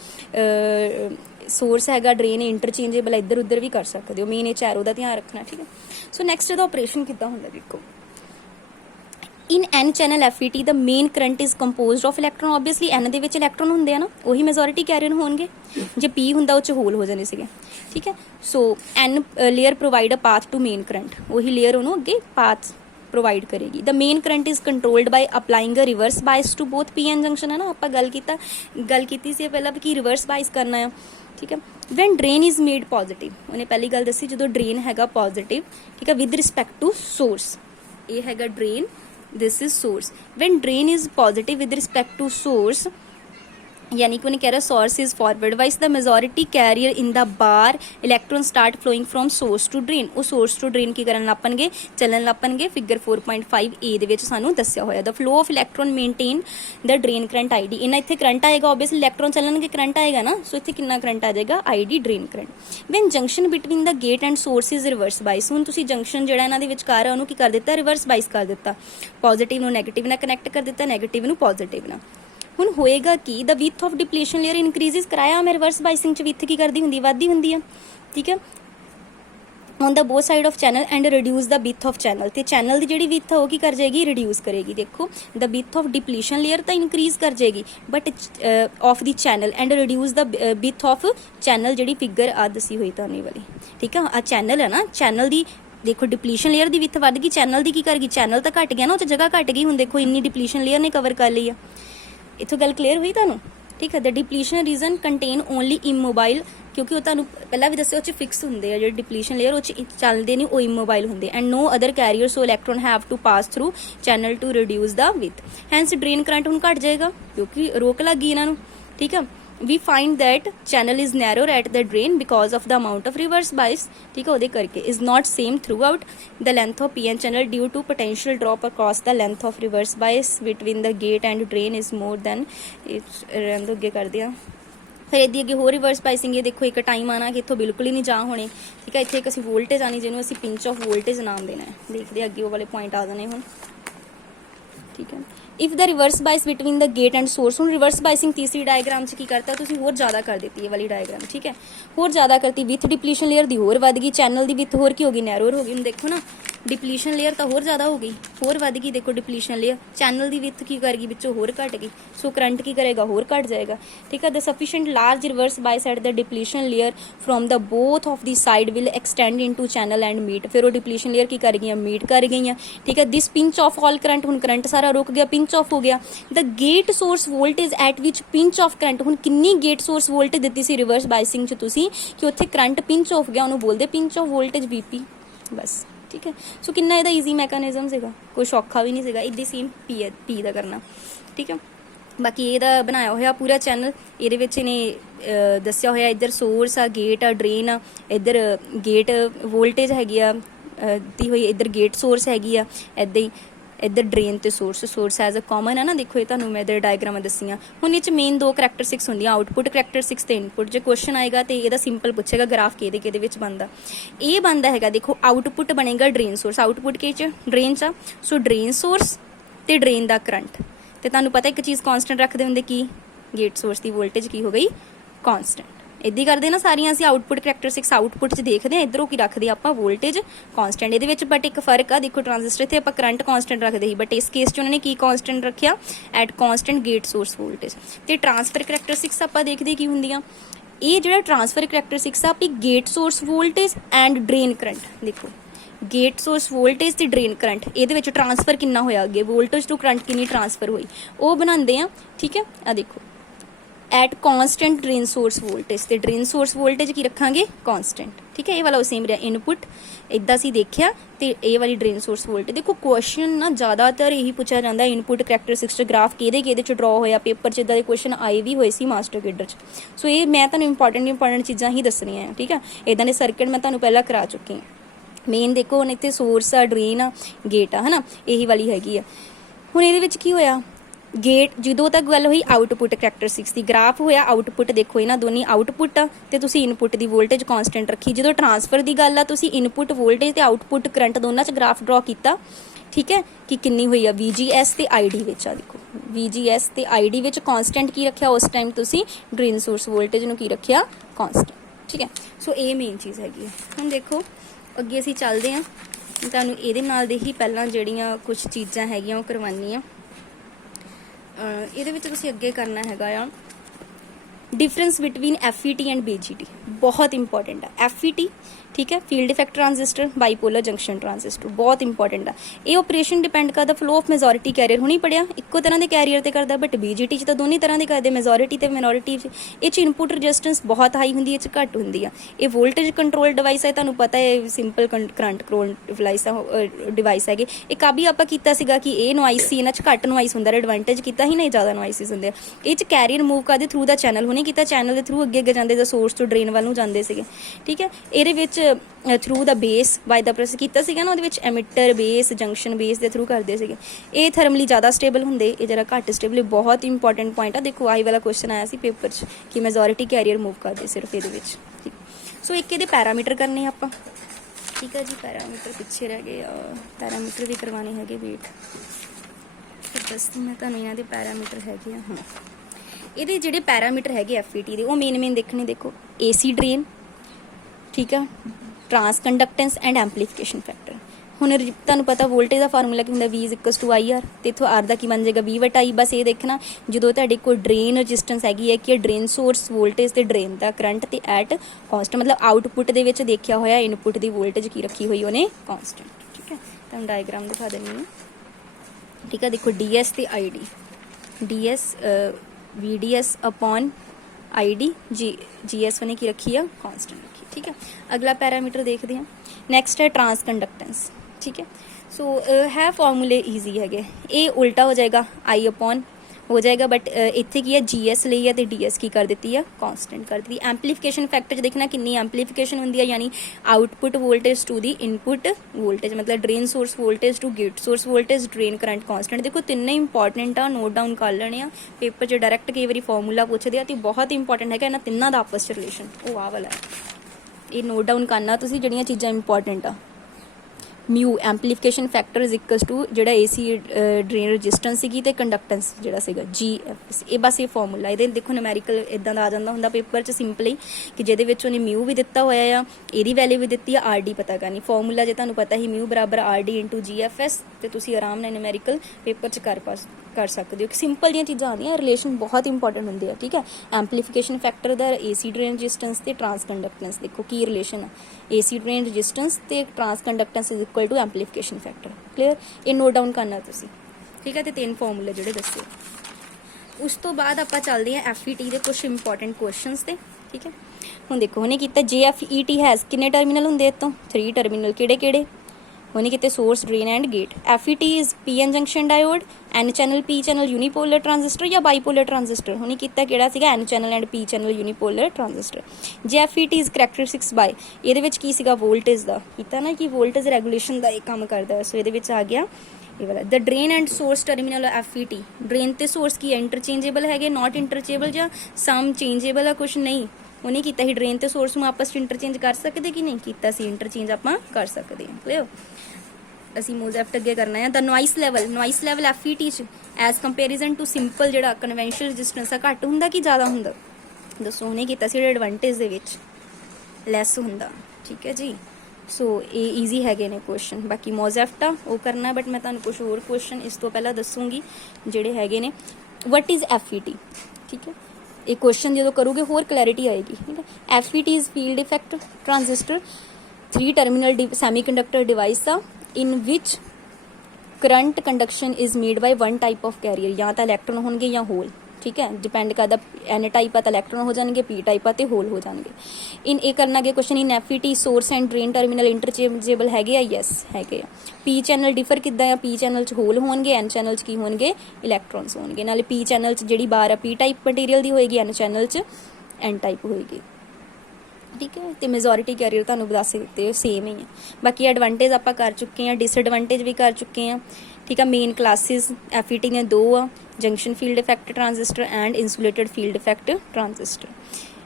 ਸੋਰਸ ਹੈਗਾ, ਡਰੇਨ ਇੰਟਰਚੇਂਜੇਬਲ ਹੈ, ਇੱਧਰ ਉੱਧਰ ਵੀ ਕਰ ਸਕਦੇ ਹੋ। ਮੇਨ ਇਹ ਚੈਰੋ ਦਾ ਧਿਆਨ ਰੱਖਣਾ, ਠੀਕ ਹੈ। ਸੋ ਨੈਕਸਟ ਇਹਦਾ ਆਪਰੇਸ਼ਨ ਕਿੱਦਾਂ ਹੁੰਦਾ ਦੇਖੋ। ਇਨ N channel FET the main current is composed of electron. Obviously N ਦੇ ਵਿੱਚ ਇਲੈਕਟ੍ਰੋਨ ਹੁੰਦੇ ਆ ਨਾ, ਉਹੀ ਮੈਜੋਰਿਟੀ ਕੈਰੀਅਰ ਹੋਣਗੇ। ਜੇ P ਹੁੰਦਾ ਉਹ 'ਚ ਹੋਲ ਹੋ ਜਾਣੇ ਸੀਗੇ, ਠੀਕ ਹੈ। So N layer provide a path to main current, ਉਹੀ ਲੇਅਰ ਉਹਨੂੰ ਅੱਗੇ ਪਾਥ ਪ੍ਰੋਵਾਈਡ ਕਰੇਗੀ। The main current is controlled by applying a reverse bias to both PN junction, ਹੈ ਨਾ। ਆਪਾਂ ਗੱਲ ਕੀਤੀ ਸੀ ਪਹਿਲਾਂ ਕਿ ਰਿਵਰਸ ਬਾਇਸ ਕਰਨਾ ਆ, ਠੀਕ ਹੈ। When drain is made positive, ਉਹਨੇ ਪਹਿਲੀ ਗੱਲ ਦੱਸੀ ਜਦੋਂ ਡਰੇਨ ਹੈਗਾ ਪੋਜ਼ੀਟਿਵ, ਠੀਕ ਹੈ, ਵਿਦ ਰਿਸਪੈਕਟ ਟੂ ਸੋਰਸ। ਇਹ ਹੈਗਾ drain, this is source. When drain is positive with respect to source, यानी कि उन्हें कह रहा है source is forward wise, the majority carrier in the bar electrons start flowing from source to drain। ਉਹ source to drain ਕੀ ਕਰਨ ਲੱਪਣਗੇ, ਚੱਲਣ ਲੱਪਣਗੇ। Figure 4.5A ਦੇ ਵਿੱਚ ਸਾਨੂੰ ਦੱਸਿਆ ਹੋਇਆ। the flow of electron maintain the drain current ID। ਇਹਨਾਂ ਇੱਥੇ ਕਰੰਟ ਆਏਗਾ, obviously ਇਲੈਕਟ੍ਰੋਨ ਚੱਲਣਗੇ, ਕਰੰਟ ਆਏਗਾ ਨਾ, ਸੋ ਇੱਥੇ ਕਿੰਨਾ ਕਰੰਟ ਆ ਜਾਏਗਾ, ID drain current। when junction between the gate and source is reverse bias, ਹੁਣ ਤੁਸੀਂ ਜੰਕਸ਼ਨ ਜਿਹੜਾ ਇਹਨਾਂ ਦੇ ਵਿਚਕਾਰ ਆ ਉਹਨੂੰ ਕੀ ਕਰ ਦਿੱਤਾ, ਰਿਵਰਸ ਬਾਇਸ ਕਰ ਦਿੱਤਾ। ਪੋਜ਼ਿਟਿਵ ਨੂੰ ਨੈਗੇਟਿਵ ਨਾਲ ਕਨੈਕਟ ਕਰ ਦਿੱਤਾ, ਨੈਗੇਟਿਵ ਨੂੰ ਪੋਜ਼ਿਟਿਵ ਨਾਲ। ਹੁਣ ਹੋਏਗਾ ਕਿ ਦ ਵਿਥ ਆਫ ਡਿਪਲੀਸ਼ਨ ਲੇਅਰ ਇਨਕਰੀਜ਼ਿਸ, ਕਰਾਇਆ ਮੈਂ ਰਿਵਰਸ ਬਾਈਸਿੰਗ ਚ ਵਿਥ ਕੀ ਕਰਦੀ ਹੁੰਦੀ, ਵੱਧਦੀ ਹੁੰਦੀ ਆ, ਠੀਕ ਹੈ। On the both side of channel and reduce the with of channel, ਤੇ ਚੈਨਲ ਦੀ ਜਿਹੜੀ ਵਿਥ ਆ ਉਹ ਕੀ ਕਰ ਜਾਏਗੀ, ਰਿਡਿਊਸ ਕਰੇਗੀ। ਦੇਖੋ ਦ ਵਿਥ ਆਫ ਡਿਪਲੀਸ਼ਨ ਲੇਅਰ ਤਾਂ ਇਨਕਰੀਜ਼ ਕਰ ਜਾਏਗੀ, but of the channel and reduce the with of channel, ਜਿਹੜੀ ਫਿਗਰ ਆ ਦਸੀ ਹੋਈ ਤੁਹਾਨੂੰ ਵਾਲੀ, ਠੀਕ ਆ। ਆ ਚੈਨਲ ਹੈ ਨਾ, ਚੈਨਲ ਦੀ ਦੇਖੋ ਡਿਪਲੀਸ਼ਨ ਲੇਅਰ ਦੀ ਵਿਥ ਵੱਧ ਗਈ, ਚੈਨਲ ਦੀ ਕੀ ਕਰ ਗਈ, ਚੈਨਲ ਤਾਂ ਘਟ ਗਿਆ ਨਾ, ਉਹ 'ਚ ਜਗ੍ਹਾ ਘਟ ਗਈ। ਹੁਣ ਦੇਖੋ ਇੰਨੀ ਡਿਪਲੀਸ਼ਨ ਲੇਅਰ ਨੇ ਕਵਰ ਕਰ ਲਈ ਆ। ਇੱਥੋਂ ਗੱਲ ਕਲੀਅਰ ਹੋਈ ਤੁਹਾਨੂੰ, ਠੀਕ ਹੈ। ਦ ਡਿਪਲੀਸ਼ਨ ਰੀਜ਼ਨ ਕੰਟੇਨ ਓਨਲੀ ਇਮੋਬਾਈਲ, ਕਿਉਂਕਿ ਉਹ ਤੁਹਾਨੂੰ ਪਹਿਲਾਂ ਵੀ ਦੱਸਿਆ ਉਹ 'ਚ ਫਿਕਸ ਹੁੰਦੇ ਆ ਜਿਹੜੇ ਡਿਪਲੀਸ਼ਨ ਲੇਅਰ, ਉਹ 'ਚ ਚੱਲਦੇ ਨਹੀਂ, ਉਹ ਇਮੋਬਾਈਲ ਹੁੰਦੇ। And no other carrier, so electron have to pass through channel to reduce the width. Hence drain current ਹੁਣ ਘਟ ਜਾਏਗਾ ਕਿਉਂਕਿ ਰੋਕ ਲੱਗ ਗਈ ਇਹਨਾਂ ਨੂੰ, ਠੀਕ ਹੈ। we find that channel is narrower at the drain because of the amount of reverse bias, ठीक है, ਉਹਦੇ ਕਰਕੇ is not same throughout the length of PN channel due to potential drop across the length of reverse bias between the gate and drain is more than ਰਹਿਣ ਦੋ, ਅੱਗੇ ਕਰਦੇ ਆ। ਫਿਰ ਇਹਦੀ ਅੱਗੇ ਹੋਰ ਰਿਵਰਸ ਬਾਈਸਿੰਗ, ਇਹ ਦੇਖੋ ਇੱਕ ਟਾਈਮ ਆਣਾ ਕਿ ਇੱਥੋਂ ਬਿਲਕੁਲ ਹੀ ਨਹੀਂ ਜਾ ਹੋਣੇ, ਠੀਕ ਹੈ। ਇੱਥੇ ਇੱਕ ਅਸੀਂ ਵੋਲਟੇਜ ਆਣੀ ਜਿਹਨੂੰ ਅਸੀਂ ਪਿੰਚ ਆਫ ਵੋਲਟੇਜ ਨਾਮ ਦੇਣਾ ਹੈ। ਦੇਖਦੇ ਅੱਗੇ ਉਹ ਵਾਲੇ ਪੁਆਇੰਟ ਆ ਜਾਣੇ ਹੁਣ, ਠੀਕ ਹੈ। If the reverse ਬਾਇਸ between the gate and source. ਹੁਣ ਰਿਵਰਸ ਬਾਇਸਿੰਗ ਤੀਸਰੀ ਡਾਇਗਰਾਮ 'ਚ ਕੀ ਕਰਤਾ ਤੁਸੀਂ, ਹੋਰ ਜ਼ਿਆਦਾ ਕਰ ਦਿੱਤੀ ਇਹ ਵਾਲੀ ਡਾਇਗਰਾਮ, ਠੀਕ ਹੈ, ਹੋਰ ਜ਼ਿਆਦਾ ਕਰਤੀ। ਵਿਥ ਡਿਪਲੀਸ਼ਨ ਲੇਅਰ ਦੀ ਹੋਰ ਵੱਧ ਗਈ, ਚੈਨਲ ਦੀ ਵਿਥ ਹੋਰ ਕੀ ਹੋ ਗਈ, ਨੈਰੋਰ ਹੋ ਗਈ। ਹੁਣ ਦੇਖੋ ਨਾ ਡਿਪਲੀਸ਼ਨ ਲੇਅਰ ਤਾਂ ਹੋਰ ਜ਼ਿਆਦਾ ਹੋ ਗਈ, ਹੋਰ ਵੱਧ ਗਈ। ਦੇਖੋ depletion layer, channel the with ਕੀ ਕਰ ਗਈ, ਵਿੱਚੋਂ ਹੋਰ ਘਟ ਗਈ। ਸੋ ਕਰੰਟ ਕੀ ਕਰੇਗਾ, ਹੋਰ ਘਟ ਜਾਏਗਾ, ਠੀਕ ਹੈ। The sufficient large reverse bias at the depletion layer from the both of the side will extend into channel and meet. ਫਿਰ ਉਹ ਡਿਪਲੀਸ਼ਨ ਲੇਅਰ ਕੀ ਕਰ ਗਈਆਂ, ਮੀਟ ਕਰ ਗਈਆਂ, ਠੀਕ ਹੈ। This pinch off all current, ਹੁਣ ਕਰੰਟ ਸਾਰਾ ਰੁਕ ਗਿਆ, ਪਿੰਚ ਆਫ ਹੋ ਗਿਆ। The gate source voltage at which pinch off current, ਹੁਣ ਕਿੰਨੀ ਗੇਟ ਸੋਰਸ ਵੋਲਟੇਜ ਦਿੱਤੀ ਸੀ ਰਿਵਰਸ ਬਾਇਸਿੰਗ 'ਚ ਤੁਸੀਂ ਕਿ ਉੱਥੇ ਕਰੰਟ ਪਿੰਚ ਆਫ ਗਿਆ, ਉਹਨੂੰ ਬੋਲਦੇ ਪਿੰਚ ਆਫ ਵੋਲਟੇਜ VP, ਬਸ, ਠੀਕ ਹੈ। ਸੋ ਕਿੰਨਾ ਇਹਦਾ ਈਜ਼ੀ ਮੈਕੈਨਿਜ਼ਮ ਸੀਗਾ, ਕੋਈ ਔਖਾ ਵੀ ਨਹੀਂ ਸੀਗਾ, ਇੱਦਾਂ ਸੇਮ P ਦਾ ਕਰਨਾ, ਠੀਕ ਹੈ। ਬਾਕੀ ਇਹਦਾ ਬਣਾਇਆ ਹੋਇਆ ਪੂਰਾ ਚੈਨਲ, ਇਹਦੇ ਵਿੱਚ ਇਹਨੇ ਦੱਸਿਆ ਹੋਇਆ ਇੱਧਰ ਸੋਰਸ ਆ, ਗੇਟ ਆ, ਡਰੇਨ ਆ, ਇੱਧਰ ਗੇਟ ਵੋਲਟੇਜ ਹੈਗੀ ਆ ਦੀ ਹੋਈ, ਇੱਧਰ ਗੇਟ ਸੋਰਸ ਹੈਗੀ ਆ, ਇੱਦਾਂ ਹੀ ਇੱਧਰ ਡਰੇਨ ਤੇ ਸੋਰਸ ਐਜ਼ ਅ ਕਾਮਨ ਹੈ ਨਾ। ਦੇਖੋ ਇਹ ਤੁਹਾਨੂੰ ਮੈਂ ਇੱਧਰ ਡਾਇਗਰਾਮਾਂ ਦੱਸੀਆਂ। ਹੁਣ ਇਹ 'ਚ ਮੇਨ ਦੋ ਕਰੈਕਟਰਿਸਟਿਕਸ ਹੁੰਦੀਆਂ, ਆਊਟਪੁੱਟ ਕਰੈਕਟਰਿਸਟਿਕਸ ਤੇ ਇਨਪੁੱਟ। ਜੇ ਕੁਐਸਚਨ ਆਏਗਾ ਤੇ ਇਹਦਾ ਸਿੰਪਲ ਪੁੱਛੇਗਾ ਗ੍ਰਾਫ ਕਿਹਦੇ ਵਿੱਚ ਬਣਦਾ, ਇਹ ਬਣਦਾ ਹੈਗਾ। ਦੇਖੋ ਆਊਟਪੁੱਟ ਬਣੇਗਾ ਡਰੇਨ ਸੋਰਸ, ਆਊਟਪੁੱਟ ਕਿਹ 'ਚ, ਡਰੇਨ 'ਚ। ਸੋ ਡਰੇਨ ਸੋਰਸ ਤੇ ਡਰੇਨ ਦਾ ਕਰੰਟ, ਤੇ ਤੁਹਾਨੂੰ ਪਤਾ ਇੱਕ ਚੀਜ਼ ਕਾਂਸਟੈਂਟ ਰੱਖਦੇ ਹੁੰਦੇ, ਕੀ, ਗੇਟ ਸੋਰਸ ਦੀ ਵੋਲਟੇਜ ਕੀ ਹੋ ਗਈ, ਕਾਂਸਟੈਂਟ। ਇੱਦਾਂ ਕਰਦੇ ਨਾ ਸਾਰੀਆਂ ਅਸੀਂ ਆਊਟਪੁੱਟ ਕਰੈਕਟਰਿਸਟਿਕਸ ਆਊਟਪੁੱਟ 'ਚ ਦੇਖਦੇ ਹਾਂ, ਇੱਧਰੋਂ ਕੀ ਰੱਖਦੇ ਆਪਾਂ, ਵੋਲਟੇਜ ਕਾਂਸਟੈਂਟ। ਇਹਦੇ ਵਿੱਚ ਬਟ ਇੱਕ ਫਰਕ ਆ, ਦੇਖੋ ਟ੍ਰਾਂਜ਼ਿਸਟਰ ਇੱਥੇ ਆਪਾਂ ਕਰੰਟ ਕਾਂਸਟੈਂਟ ਰੱਖਦੇ ਸੀ, ਬਟ ਇਸ ਕੇਸ 'ਚ ਉਹਨਾਂ ਨੇ ਕੀ ਕਾਂਸਟੈਂਟ ਰੱਖਿਆ, at constant gate source voltage. ਤੇ ਟ੍ਰਾਂਸਫਰ ਕਰੈਕਟਰਿਸਟਿਕਸ ਆਪਾਂ ਦੇਖਦੇ ਕੀ ਹੁੰਦੀਆਂ, ਇਹ ਜਿਹੜਾ ਟ੍ਰਾਂਸਫਰ ਕਰੈਕਟਰਿਸਟਿਕਸ ਆ ਆਪੀ gate source voltage and drain current. ਦੇਖੋ ਗੇਟ ਸੋਰਸ ਵੋਲਟੇਜ ਤੇ ਡਰੇਨ ਕਰੰਟ, ਇਹਦੇ ਵਿੱਚ ਟ੍ਰਾਂਸਫਰ ਕਿੰਨਾ ਹੋਇਆ, ਅੱਗੇ ਵੋਲਟੇਜ ਟੂ ਕਰੰਟ ਕਿੰਨੀ ਟ੍ਰਾਂਸਫਰ ਹੋਈ, ਉਹ ਬਣਾਉਂਦੇ ਆ, ਠੀਕ ਹੈ। ਆ ਦੇਖੋ at constant drain source voltage, ਤੇ ਡਰੇਨ ਸੋਰਸ ਵੋਲਟੇਜ ਕੀ ਰੱਖਾਂਗੇ, ਕਾਂਸਟੈਂਟ, ਠੀਕ ਹੈ। ਇਹ ਵਾਲਾ ਸੇਮ ਰਿਹਾ ਇਨਪੁੱਟ, ਇਦਾਂ ਅਸੀਂ ਦੇਖਿਆ, ਤੇ ਇਹ ਵਾਲੀ ਡਰੇਨ ਸੋਰਸ ਵੋਲਟੇਜ। ਦੇਖੋ ਕੁਐਸਚਨ ਨਾ ਜ਼ਿਆਦਾਤਰ ਇਹੀ ਪੁੱਛਿਆ ਜਾਂਦਾ, ਇਨਪੁੱਟ ਕਰੈਕਟਰਿਸਟਿਕਸ ਗ੍ਰਾਫ ਕਿਹਦੇ 'ਚ ਡਰਾ ਹੋਇਆ, ਪੇਪਰ 'ਚ ਇਦਾਂ ਦੇ ਕੁਐਸਚਨ ਆਏ ਵੀ ਹੋਏ ਸੀ ਮਾਸਟਰ ਕੇਡਰ 'ਚ। ਸੋ ਇਹ ਮੈਂ ਤੁਹਾਨੂੰ ਇੰਪੋਰਟੈਂਟ ਚੀਜ਼ਾਂ ਹੀ ਦੱਸਣੀਆਂ ਆ, ਠੀਕ ਹੈ। ਇਦਾਂ ਦੇ ਸਰਕਟ ਮੈਂ ਤੁਹਾਨੂੰ ਪਹਿਲਾਂ ਕਰਾ ਚੁੱਕੀ ਹਾਂ। ਮੇਨ ਦੇਖੋ ਹੁਣ ਇੱਥੇ ਸੋਰਸ ਆ, ਡਰੇਨ ਆ, ਗੇਟ ਆ, ਹੈ ਨਾ, ਇਹੀ ਵਾਲੀ ਹੈਗੀ ਆ। ਹੁਣ ਇਹਦੇ ਵਿੱਚ ਕੀ ਹੋਇਆ, ਗੇਟ ਜਦੋਂ ਤੱਕ ਗੱਲ ਹੋਈ ਆਊਟਪੁੱਟ ਕਰੈਕਟਰਿਸਟਿਕਸ ਦੀ, ਗ੍ਰਾਫ ਹੋਇਆ ਆਊਟਪੁੱਟ, ਦੇਖੋ ਇਹਨਾਂ ਦੋਨੀ ਆਊਟਪੁੱਟ ਆ ਤੇ ਤੁਸੀਂ ਇਨਪੁੱਟ ਦੀ ਵੋਲਟੇਜ ਕਾਂਸਟੈਂਟ ਰੱਖੀ। ਜਦੋਂ ਟ੍ਰਾਂਸਫਰ ਦੀ ਗੱਲ ਆ ਤੁਸੀਂ ਇਨਪੁੱਟ ਵੋਲਟੇਜ ਤੇ ਆਊਟਪੁੱਟ ਕਰੰਟ ਦੋਨਾਂ 'ਚ ਗ੍ਰਾਫ ਡਰਾ ਕੀਤਾ, ਠੀਕ ਹੈ, ਕਿ ਕਿੰਨੀ ਹੋਈ ਆ VGS ਤੇ ID ਵਿੱਚ। ਆ ਦੇਖੋ VGS ਤੇ ID ਵਿੱਚ ਕਾਂਸਟੈਂਟ ਕੀ ਰੱਖਿਆ ਉਸ ਟਾਈਮ ਤੁਸੀਂ, ਡਰੇਨ ਸੋਰਸ ਵੋਲਟੇਜ ਨੂੰ ਕੀ ਰੱਖਿਆ, ਕਾਂਸਟੈਂਟ, ਠੀਕ ਹੈ। ਸੋ ਇਹ ਮੇਨ ਚੀਜ਼ ਹੈਗੀ ਹੈ। ਹੁਣ ਦੇਖੋ ਅੱਗੇ ਅਸੀਂ ਚੱਲਦੇ ਹਾਂ, ਤੁਹਾਨੂੰ ਇਹਦੇ ਨਾਲ ਦੇ ਹੀ ਪਹਿਲਾਂ ਜਿਹੜੀਆਂ ਕੁਝ ਚੀਜ਼ਾਂ ਹੈਗੀਆਂ ਉਹ ਕਰਵਾਉਣੀਆਂ। ਇਹਦੇ ਵਿੱਚ ਤੁਸੀਂ ਅੱਗੇ ਕਰਨਾ ਹੈਗਾ ਆ difference between FET and BGT, बहुत इंपॉर्टेंट है। FET ठीक है, field effect transistor, bipolar junction transistor, बहुत इंपॉर्टेंट है। ये ऑपरेशन डिपेंड करता फ्लो ऑफ मेजोरिटी कैरियर, हुणी पढ़िया इक्को तरह के कैरियर ते करता, बट BGT तो दोनों तरह के करते, मेजोरिटी ते मिनोरिटी। ये इनपुट रजिस्टेंस बहुत हाई होंगी, ये घट होंगी है। ये वोल्टेज कंट्रोल डिवाइस है, तुहानूं पता है सिंपल करंट कंट्रोल डिवाइस है। एक आ भी आपां कीता सीगा कि ये नॉइस सी, इन्हां च घट नॉइस हुंदा, एडवांटेज कीता ही नहीं, ज़्यादा नॉइसिस हुंदे। ये कैरियर मूव करते थ्रू द चैनल, हुणे कीता चैनल के थ्रू अगे अगे जाते द सोर्स तो ड्रेन वाल नूं जांदे सीगे, ठीक है। ये through the base by the press कीता सीगा ना, उहदे विच एमिटर बेस जंक्शन बेस के थ्रू करते सीगे। ये थर्मली ज़्यादा स्टेबल हुंदे, ये जरा घट स्टेबल। बहुत इंपॉर्टेंट पॉइंट है, देखो आई वाला क्वेश्चन आया सी पेपर च कि मेजोरिटी कैरियर मूव करते सिर्फ ये, ठीक। सो एक ये पैरामीटर करने आपां, ठीक है जी। पैरामीटर पिछे रह गए, पैरामीटर भी करवाने हैं, वेट दसती मैं तुहानूं इन्हां दे पैरामीटर हैगे आ। हाँ, ये जिहड़े पैरामीटर हैगे FET दे, वो मेन देखने, देखो AC ड्रेन, ठीक है, transconductance and amplification factor. हुण तुहानूं पता वोल्टेज का फार्मूला की हुंदा, V = IR, तो इत्थों R का की बन जाएगा V/I। बस ये देखना जो तुहाडे कोल ड्रेन रजिस्टेंस हैगी है कि ड्रेन सोर्स वोल्टेज ते ड्रेन का करंट ते एट कांस्टेंट, मतलब आउटपुट दे विच देखिया होया इनपुट की वोल्टेज की रखी हुई उन्हें कांस्टेंट, ठीक है। तुहानूं डायग्राम दिखा देनी है, ठीक है। देखो DS ते ID, DS VDS upon ID, GS ने की रखी है कांस्टेंट रखी, ठीक है। अगला पैरामीटर देखते हैं, नैक्सट है ट्रांस कंडक्टेंस, ठीक है। सो है फॉर्मूले ईजी है, ये उल्टा हो जाएगा, I अपॉन हो जाएगा, बट इत्थे की है GS ली है तो DS की कर दी है कांस्टेंट कर दी। एम्पलीफिकेशन फैक्टर देखना कितनी एम्पलीफिकेशन होंगी है, यानी output voltage to the input voltage, मतलब drain source voltage to gate source voltage, drain current constant. देखो तीनों इंपॉर्टेंट आ, नोट डाउन कर लेने आ, पेपर च डायरैक्ट कई बार फॉर्मूला पूछते हैं, तो बहुत इंपॉर्टेंट है इन्होंने तीनों का आपस रिलेशन, वो आ वाला है, ये नोट डाउन करना तुसीं, जिहड़ियां चीज़ां इंपॉर्टेंट आ। Mu amplification factor is equals to ਜਿਹੜਾ AC ਡਰੇਨ ਰੈਜ਼ਿਸਟੈਂਸ ਸੀਗੀ ਤੇ ਕੰਡਕਟੈਂਸ ਜਿਹੜਾ ਸੀਗਾ GF। ਇਹ ਬਸ ਇਹ ਫਾਰਮੂਲਾ, ਇਹਦੇ ਦੇਖੋ ਨਿਊਮੈਰੀਕਲ ਇਦਾਂ ਦਾ ਆ ਜਾਂਦਾ ਹੁੰਦਾ ਪੇਪਰ 'ਚ ਸਿੰਪਲੀ, ਕਿ ਜਿਹਦੇ ਵਿੱਚ ਉਹਨੇ ਮਿਊ ਵੀ ਦਿੱਤਾ ਹੋਇਆ ਆ, ਇਹਦੀ ਵੈਲਿਊ ਵੀ ਦਿੱਤੀ ਆ, RD ਪਤਾ ਕਰਨੀ। ਫਾਰਮੂਲਾ ਜੇ ਤੁਹਾਨੂੰ ਪਤਾ ਹੀ ਮਿਊ ਬਰਾਬਰ RD × GFS, ਤੇ ਤੁਸੀਂ ਆਰਾਮ ਨਾਲ ਨਿਊਮੈਰੀਕਲ ਪੇਪਰ 'ਚ ਕਰ ਸਕਦੇ ਹੋ। ਸਿੰਪਲ ਜਿਹੀਆਂ ਚੀਜ਼ਾਂ ਆਉਂਦੀਆਂ, ਰਿਲੇਸ਼ਨ ਬਹੁਤ ਇੰਪੋਰਟੈਂਟ ਹੁੰਦੇ ਆ, ਠੀਕ ਹੈ। ਐਂਪਲੀਫਿਕੇਸ਼ਨ ਫੈਕਟਰ ਦਾ AC ਡਰੇਨ ਰੈਜ਼ਿਸਟੈਂਸ ਤੇ ਟਰਾਂਸ ਕੰਡਕਟੈਂਸ, ਦੇਖੋ ਕੀ ਰਿਲੇਸ਼ਨ ਆ, AC ਡਰੇਨ ਰੈਜ਼ਿਸਟੈਂਸ ਤੇ transconductance is equal to amplification factor. Clear? ਇਹ ਨੋਟ ਡਾਊਨ ਕਰਨਾ ਤੁਸੀਂ, ਠੀਕ ਹੈ। ਤੇ 3 ਫਾਰਮੂਲੇ ਜਿਹੜੇ ਦੱਸੇ। ਉਸ ਤੋਂ ਬਾਅਦ ਆਪਾਂ ਚੱਲਦੇ ਹਾਂ FET ਦੇ ਕੁਝ ਇੰਪੋਰਟੈਂਟ ਕੁਐਸਚਨਸ ਤੇ, ਠੀਕ ਹੈ। ਹੁਣ ਦੇਖੋ ਉਹਨੇ ਕੀਤਾ JFET ਹੈਜ਼ ਕਿੰਨੇ ਟਰਮੀਨਲ ਹੁੰਦੇ? ਇਹ ਤੋਂ 3 ਟਰਮੀਨਲ। ਕਿਹੜੇ? ਉਹਨੇ ਕਿਤੇ source, drain and gate. FET is PN junction diode, N channel P channel unipolar transistor ਜਾਂ ਬਾਈਪੋਲਰ ਟਰਾਂਜ਼ਿਸਟਰ। ਉਹਨੇ ਕੀਤਾ ਕਿਹੜਾ ਸੀਗਾ? N channel and P channel unipolar transistor. JFET is characteristics by, ਇਹਦੇ ਵਿੱਚ ਕੀ ਸੀਗਾ? ਵੋਲਟੇਜ ਦਾ ਕੀਤਾ ਨਾ, ਕਿ ਵੋਲਟੇਜ ਰੈਗੂਲੇਸ਼ਨ ਦਾ ਇਹ ਕੰਮ ਕਰਦਾ। ਸੋ ਇਹਦੇ ਵਿੱਚ ਆ ਗਿਆ ਇਹ ਵਾਲਾ। The drain and source terminal FET, drain ਤੇ ਸੋਰਸ ਕੀ ਇੰਟਰਚੇਂਜੇਬਲ ਹੈਗੇ? ਨਾਟ ਇੰਟਰਚੇਂਜੇਬਲ ਜਾਂ ਸਮ ਚੇਂਜੇਬਲ ਆ? ਕੁਛ ਨਹੀਂ। ਉਹਨੇ ਕੀਤਾ ਹੀ ਡਰੇਨ ਤੇ ਸੋਰਸ ਨੂੰ ਆਪਸ 'ਚ ਇੰਟਰਚੇਂਜ ਕਰ ਸਕਦੇ ਕਿ ਨਹੀਂ ਕੀਤਾ ਸੀ? ਇੰਟਰਚੇਂਜ ਆਪਾਂ ਕਰ ਸਕਦੇ ਹਾਂ। ਕਲੀਅਰ? ਅਸੀਂ ਮੋਜ਼ੈਫਟ ਅੱਗੇ ਕਰਨਾ ਹੈ। ਦ ਨੋਇਸ ਲੈਵਲ FET 'ਚ ਐਜ਼ ਕੰਪੈਰੀਜ਼ਨ ਟੂ ਸਿੰਪਲ ਜਿਹੜਾ ਕਨਵੈਨਸ਼ਨਲ ਰੈਜ਼ਿਸਟੈਂਸ ਆ ਘੱਟ ਹੁੰਦਾ ਕਿ ਜ਼ਿਆਦਾ ਹੁੰਦਾ? ਦੱਸੋ। ਉਹਨੇ ਕੀਤਾ ਸੀ ਐਡਵਾਂਟੇਜ ਦੇ ਵਿੱਚ ਲੈਸ ਹੁੰਦਾ, ਠੀਕ ਹੈ ਜੀ। ਸੋ ਇਹ ਈਜ਼ੀ ਹੈਗੇ ਨੇ ਕੁਐਸਚਨ। ਬਾਕੀ ਮੋਜ਼ੈਫਟ ਆ ਉਹ ਕਰਨਾ, ਬਟ ਮੈਂ ਤੁਹਾਨੂੰ ਕੁਝ ਹੋਰ ਕੁਐਸਚਨ ਇਸ ਤੋਂ ਪਹਿਲਾਂ ਦੱਸੂਗੀ ਜਿਹੜੇ ਹੈਗੇ ਨੇ। ਵਟ ਇਜ਼ FET, ਠੀਕ ਹੈ। ਇਹ ਕੁਐਸਚਨ ਜਦੋਂ ਕਰੋਗੇ ਹੋਰ ਕਲੈਰਿਟੀ ਆਏਗੀ, ਠੀਕ ਹੈ। FET is field effect transistor 3 terminal semiconductor device ਆ in which current conduction is made by one type of carrier, ਜਾਂ ਤਾਂ ਇਲੈਕਟ੍ਰੋਨ ਹੋਣਗੇ ਜਾਂ ਹੋਲ, ਠੀਕ ਹੈ। ਡਿਪੈਂਡ ਕਰਦਾ N ਟਾਈਪ ਆ ਤਾਂ ਇਲੈਕਟ੍ਰੋਨ ਹੋ ਜਾਣਗੇ, P ਟਾਈਪ ਆ ਤੇ ਹੋਲ ਹੋ ਜਾਣਗੇ। ਇਹ ਕਰਨਾ ਅੱਗੇ question. In FET source and drain terminal interchangeable ਹੈਗੇ ਆ? ਯੈਸ ਹੈਗੇ ਆ। P ਚੈਨਲ ਡਿਫਰ ਕਿੱਦਾਂ ਆ? P ਚੈਨਲ 'ਚ ਹੋਲ ਹੋਣਗੇ, N ਚੈਨਲ 'ਚ ਕੀ ਹੋਣਗੇ? ਇਲੈਕਟ੍ਰੋਨਸ ਹੋਣਗੇ। ਨਾਲੇ P ਚੈਨਲ 'ਚ ਜਿਹੜੀ ਬਾਰ ਆ P ਟਾਈਪ ਮਟੀਰੀਅਲ ਦੀ ਹੋਏਗੀ, N ਚੈਨਲ 'ਚ N ਟਾਈਪ ਹੋਏਗੀ, ਠੀਕ ਹੈ। ਤੇ ਮੈਜੋਰਿਟੀ ਕੈਰੀਅਰ ਤੁਹਾਨੂੰ ਦੱਸ ਦਿੱਤੇ ਸੇਮ ਹੀ ਹੈ। ਬਾਕੀ ਐਡਵਾਂਟੇਜ ਆਪਾਂ ਕਰ ਚੁੱਕੇ ਹਾਂ, ਡਿਸਐਡਵਾਂਟੇਜ ਵੀ ਕਰ ਚੁੱਕੇ ਹਾਂ, ਠੀਕ ਆ। ਮੇਨ ਕਲਾਸਿਸ FET ਦੀਆਂ 2 ਆ, junction field effect transistor and insulated field effect transistor.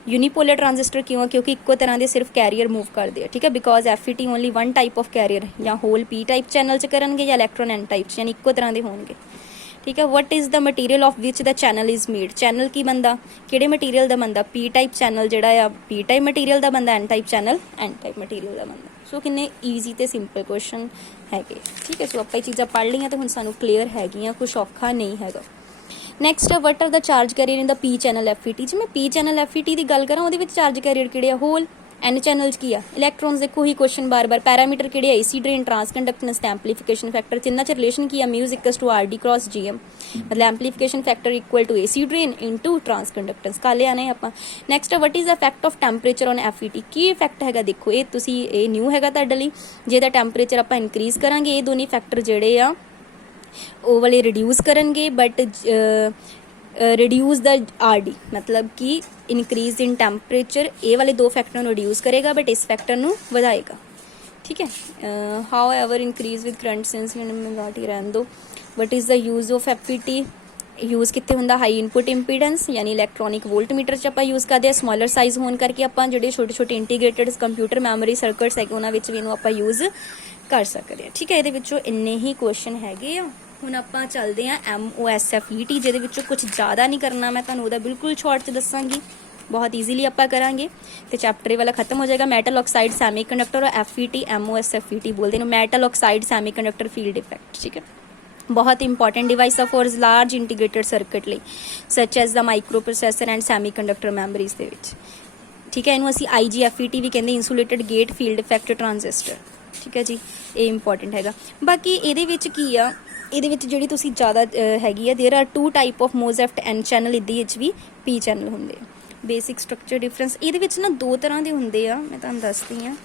Unipolar transistor ਕਿਉਂ? ਕਿਉਂਕਿ ਇੱਕੋ ਤਰ੍ਹਾਂ ਦੇ ਸਿਰਫ ਕੈਰੀਅਰ ਮੂਵ ਕਰਦੇ ਆ, ਠੀਕ ਹੈ। Because FET only one type of carrier, ਜਾਂ ਹੋਲ P ਟਾਈਪ ਚੈਨਲ 'ਚ ਕਰਨਗੇ ਜਾਂ ਇਲੈਕਟ੍ਰੋਨ N ਟਾਈਪ 'ਚ, ਯਾਨੀ ਇੱਕੋ ਤਰ੍ਹਾਂ ਦੇ ਹੋਣਗੇ, ਠੀਕ ਹੈ। What is the material of which the channel is made, channel ਕੀ ਬਣਦਾ? ਕਿਹੜੇ ਮਟੀਰੀਅਲ ਦਾ ਬਣਦਾ? P ਟਾਈਪ ਚੈਨਲ ਜਿਹੜਾ ਆ P ਟਾਈਪ ਮਟੀਰੀਅਲ ਦਾ ਬਣਦਾ, N type channel N type material ਦਾ ਬਣਦਾ। ਸੋ ਕਿੰਨੇ ਈਜ਼ੀ ਤੇ ਸਿੰਪਲ ਕੁਐਸਚਨ ਹੈਗੇ, ਠੀਕ ਹੈ। ਸੋ ਆਪਾਂ ਇਹ ਚੀਜ਼ਾਂ ਪੜ੍ਹ ਲਈਆਂ ਤੇ ਹੁਣ ਸਾਨੂੰ ਕਲੀਅਰ ਹੈਗੀਆਂ, ਕੁਛ ਔਖਾ ਨਹੀਂ ਹੈਗਾ। Next what are the charge carrier in the P channel FET। ਜੇ ਮੈਂ P ਚੈਨਲ FET ਦੀ ਗੱਲ ਕਰਾਂ, ਉਹਦੇ ਵਿੱਚ ਚਾਰਜ ਕੈਰੀਅਰ ਕਿਹੜੇ ਆ? ਹੋਲ। N ਚੈਨਲ 'ਚ ਕੀ ਆ? ਇਲੈਕਟ੍ਰੋਨਸ। ਦੇਖੋ ਹੀ ਕੁਐਸਚਨ ਬਾਰ-ਬਾਰ। ਪੈਰਾਮੀਟਰ ਕਿਹੜੇ ਆ? AC ਡਰੇਨ, ਟਰਾਂਸ ਕੰਡਕਟੈਂਸ ਤੇ ਐਂਪਲੀਫਿਕੇਸ਼ਨ ਫੈਕਟਰ। ਤਿੰਨਾਂ 'ਚ ਰਿਲੇਸ਼ਨ ਕੀ ਆ? Mu is equal to RD × GM, ਮਤਲਬ amplification factor equal to AC drain into transconductance. ਕਾਲੇ ਆਣੇ ਆਪਾਂ। Next what is the effect of temperature on FET। ਕੀ ਇਫੈਕਟ ਹੈਗਾ? ਦੇਖੋ ਇਹ ਤੁਸੀਂ ਇਹ ਨਿਊ ਹੈਗਾ ਤੁਹਾਡੇ ਲਈ। ਜੇ ਦਾ ਟੈਂਪਰੇਚਰ ਆਪਾਂ ਇਨਕਰੀਜ਼ ਕਰਾਂਗੇ, ਇਹ ਦੋਨੇ ਫੈਕਟਰ ਜਿਹੜੇ ਆ ਉਹ ਵਾਲੇ ਰਿਡਿਊਸ ਕਰਨਗੇ, ਬਟ ਰਿਡਿਊਸ ਦਾ RD, ਮਤਲਬ ਕਿ ਇਨਕਰੀਜ਼ ਇਨ ਟੈਂਪਰੇਚਰ ਇਹ ਵਾਲੇ 2 ਫੈਕਟਰ ਨੂੰ ਰਿਡਿਊਸ ਕਰੇਗਾ, ਬਟ ਇਸ ਫੈਕਟਰ ਨੂੰ ਵਧਾਏਗਾ, ਠੀਕ ਹੈ। However increase with current sense ਮੈਗਾਟੀ ਰਹਿਣ ਦੋ। What is the use of FET? Use ਕਿੱਥੇ ਹੁੰਦਾ? ਹਾਈ ਇਨਪੁਟ ਇੰਪੀਡੈਂਸ, ਯਾਨੀ ਇਲੈਕਟ੍ਰੋਨਿਕ ਵੋਲਟਮੀਟਰ 'ਚ ਆਪਾਂ ਯੂਜ਼ ਕਰਦੇ ਹਾਂ। ਸਮਾਲਰ ਸਾਈਜ਼ ਹੋਣ ਕਰਕੇ ਆਪਾਂ ਜਿਹੜੇ ਛੋਟੇ ਇੰਟੀਗ੍ਰੇਟਡ ਕੰਪਿਊਟਰ ਮੈਮਰੀ ਸਰਕਟਸ ਹੈਗੇ ਉਹਨਾਂ ਵਿੱਚ ਵੀ ਇਹਨੂੰ ਆਪਾਂ ਯੂਜ਼ ਕਰ ਸਕਦੇ ਹਾਂ, ਠੀਕ ਹੈ। ਇਹਦੇ ਵਿੱਚੋਂ ਇੰਨੇ ਹੀ ਕੁਐਸਚਨ ਹੈਗੇ ਆ। ਹੁਣ ਆਪਾਂ ਚੱਲਦੇ ਹਾਂ MOSFET, ਜਿਹਦੇ ਵਿੱਚੋਂ ਕੁਝ ਜ਼ਿਆਦਾ ਨਹੀਂ ਕਰਨਾ, ਮੈਂ ਤੁਹਾਨੂੰ ਉਹਦਾ ਬਿਲਕੁਲ ਸ਼ਾਰਟ 'ਚ ਦੱਸਾਂਗੀ, ਬਹੁਤ ਈਜ਼ੀਲੀ ਆਪਾਂ ਕਰਾਂਗੇ ਤੇ ਚੈਪਟਰ ਵਾਲਾ ਖਤਮ ਹੋ ਜਾਏਗਾ। Metal oxide semiconductor FET MOSFET ਬੋਲਦੇ ਨੇ, metal oxide semiconductor field effect, ਠੀਕ ਹੈ। ਬਹੁਤ ਇੰਪੋਰਟੈਂਟ ਡਿਵਾਈਸ ਆ ਫॉर ਲਾਰਜ ਇੰਟੀਗ੍ਰੇਟਡ ਸਰਕਟ ਲਈ, ਸੱਚ as the micro processor and semiconductor memories ਦੇ ਵਿੱਚ, ਠੀਕ ਹੈ। ਇਹਨੂੰ ਅਸੀਂ IGFET ਵੀ ਕਹਿੰਦੇ, insulated gate field effect transistor, ਠੀਕ ਹੈ ਜੀ। ਇਹ ਇੰਪੋਰਟੈਂਟ ਹੈਗਾ। ਬਾਕੀ ਇਹਦੇ ਵਿੱਚ ਕੀ ਆ, ਇਹਦੇ ਵਿੱਚ ਜਿਹੜੀ ਤੁਸੀਂ ਜ਼ਿਆਦਾ ਹੈਗੀ ਆ, there are 2 type of MOSFET N channel, ਇਹਦੇ ਵਿੱਚ ਵੀ P ਚੈਨਲ ਹੁੰਦੇ ਆ। ਬੇਸਿਕ ਸਟਰਕਚਰ ਡਿਫਰੈਂਸ ਇਹਦੇ ਵਿੱਚ ਨਾ 2 ਤਰ੍ਹਾਂ ਦੇ ਹੁੰਦੇ ਆ, ਮੈਂ ਤੁਹਾਨੂੰ ਦੱਸਦੀ ਹਾਂ।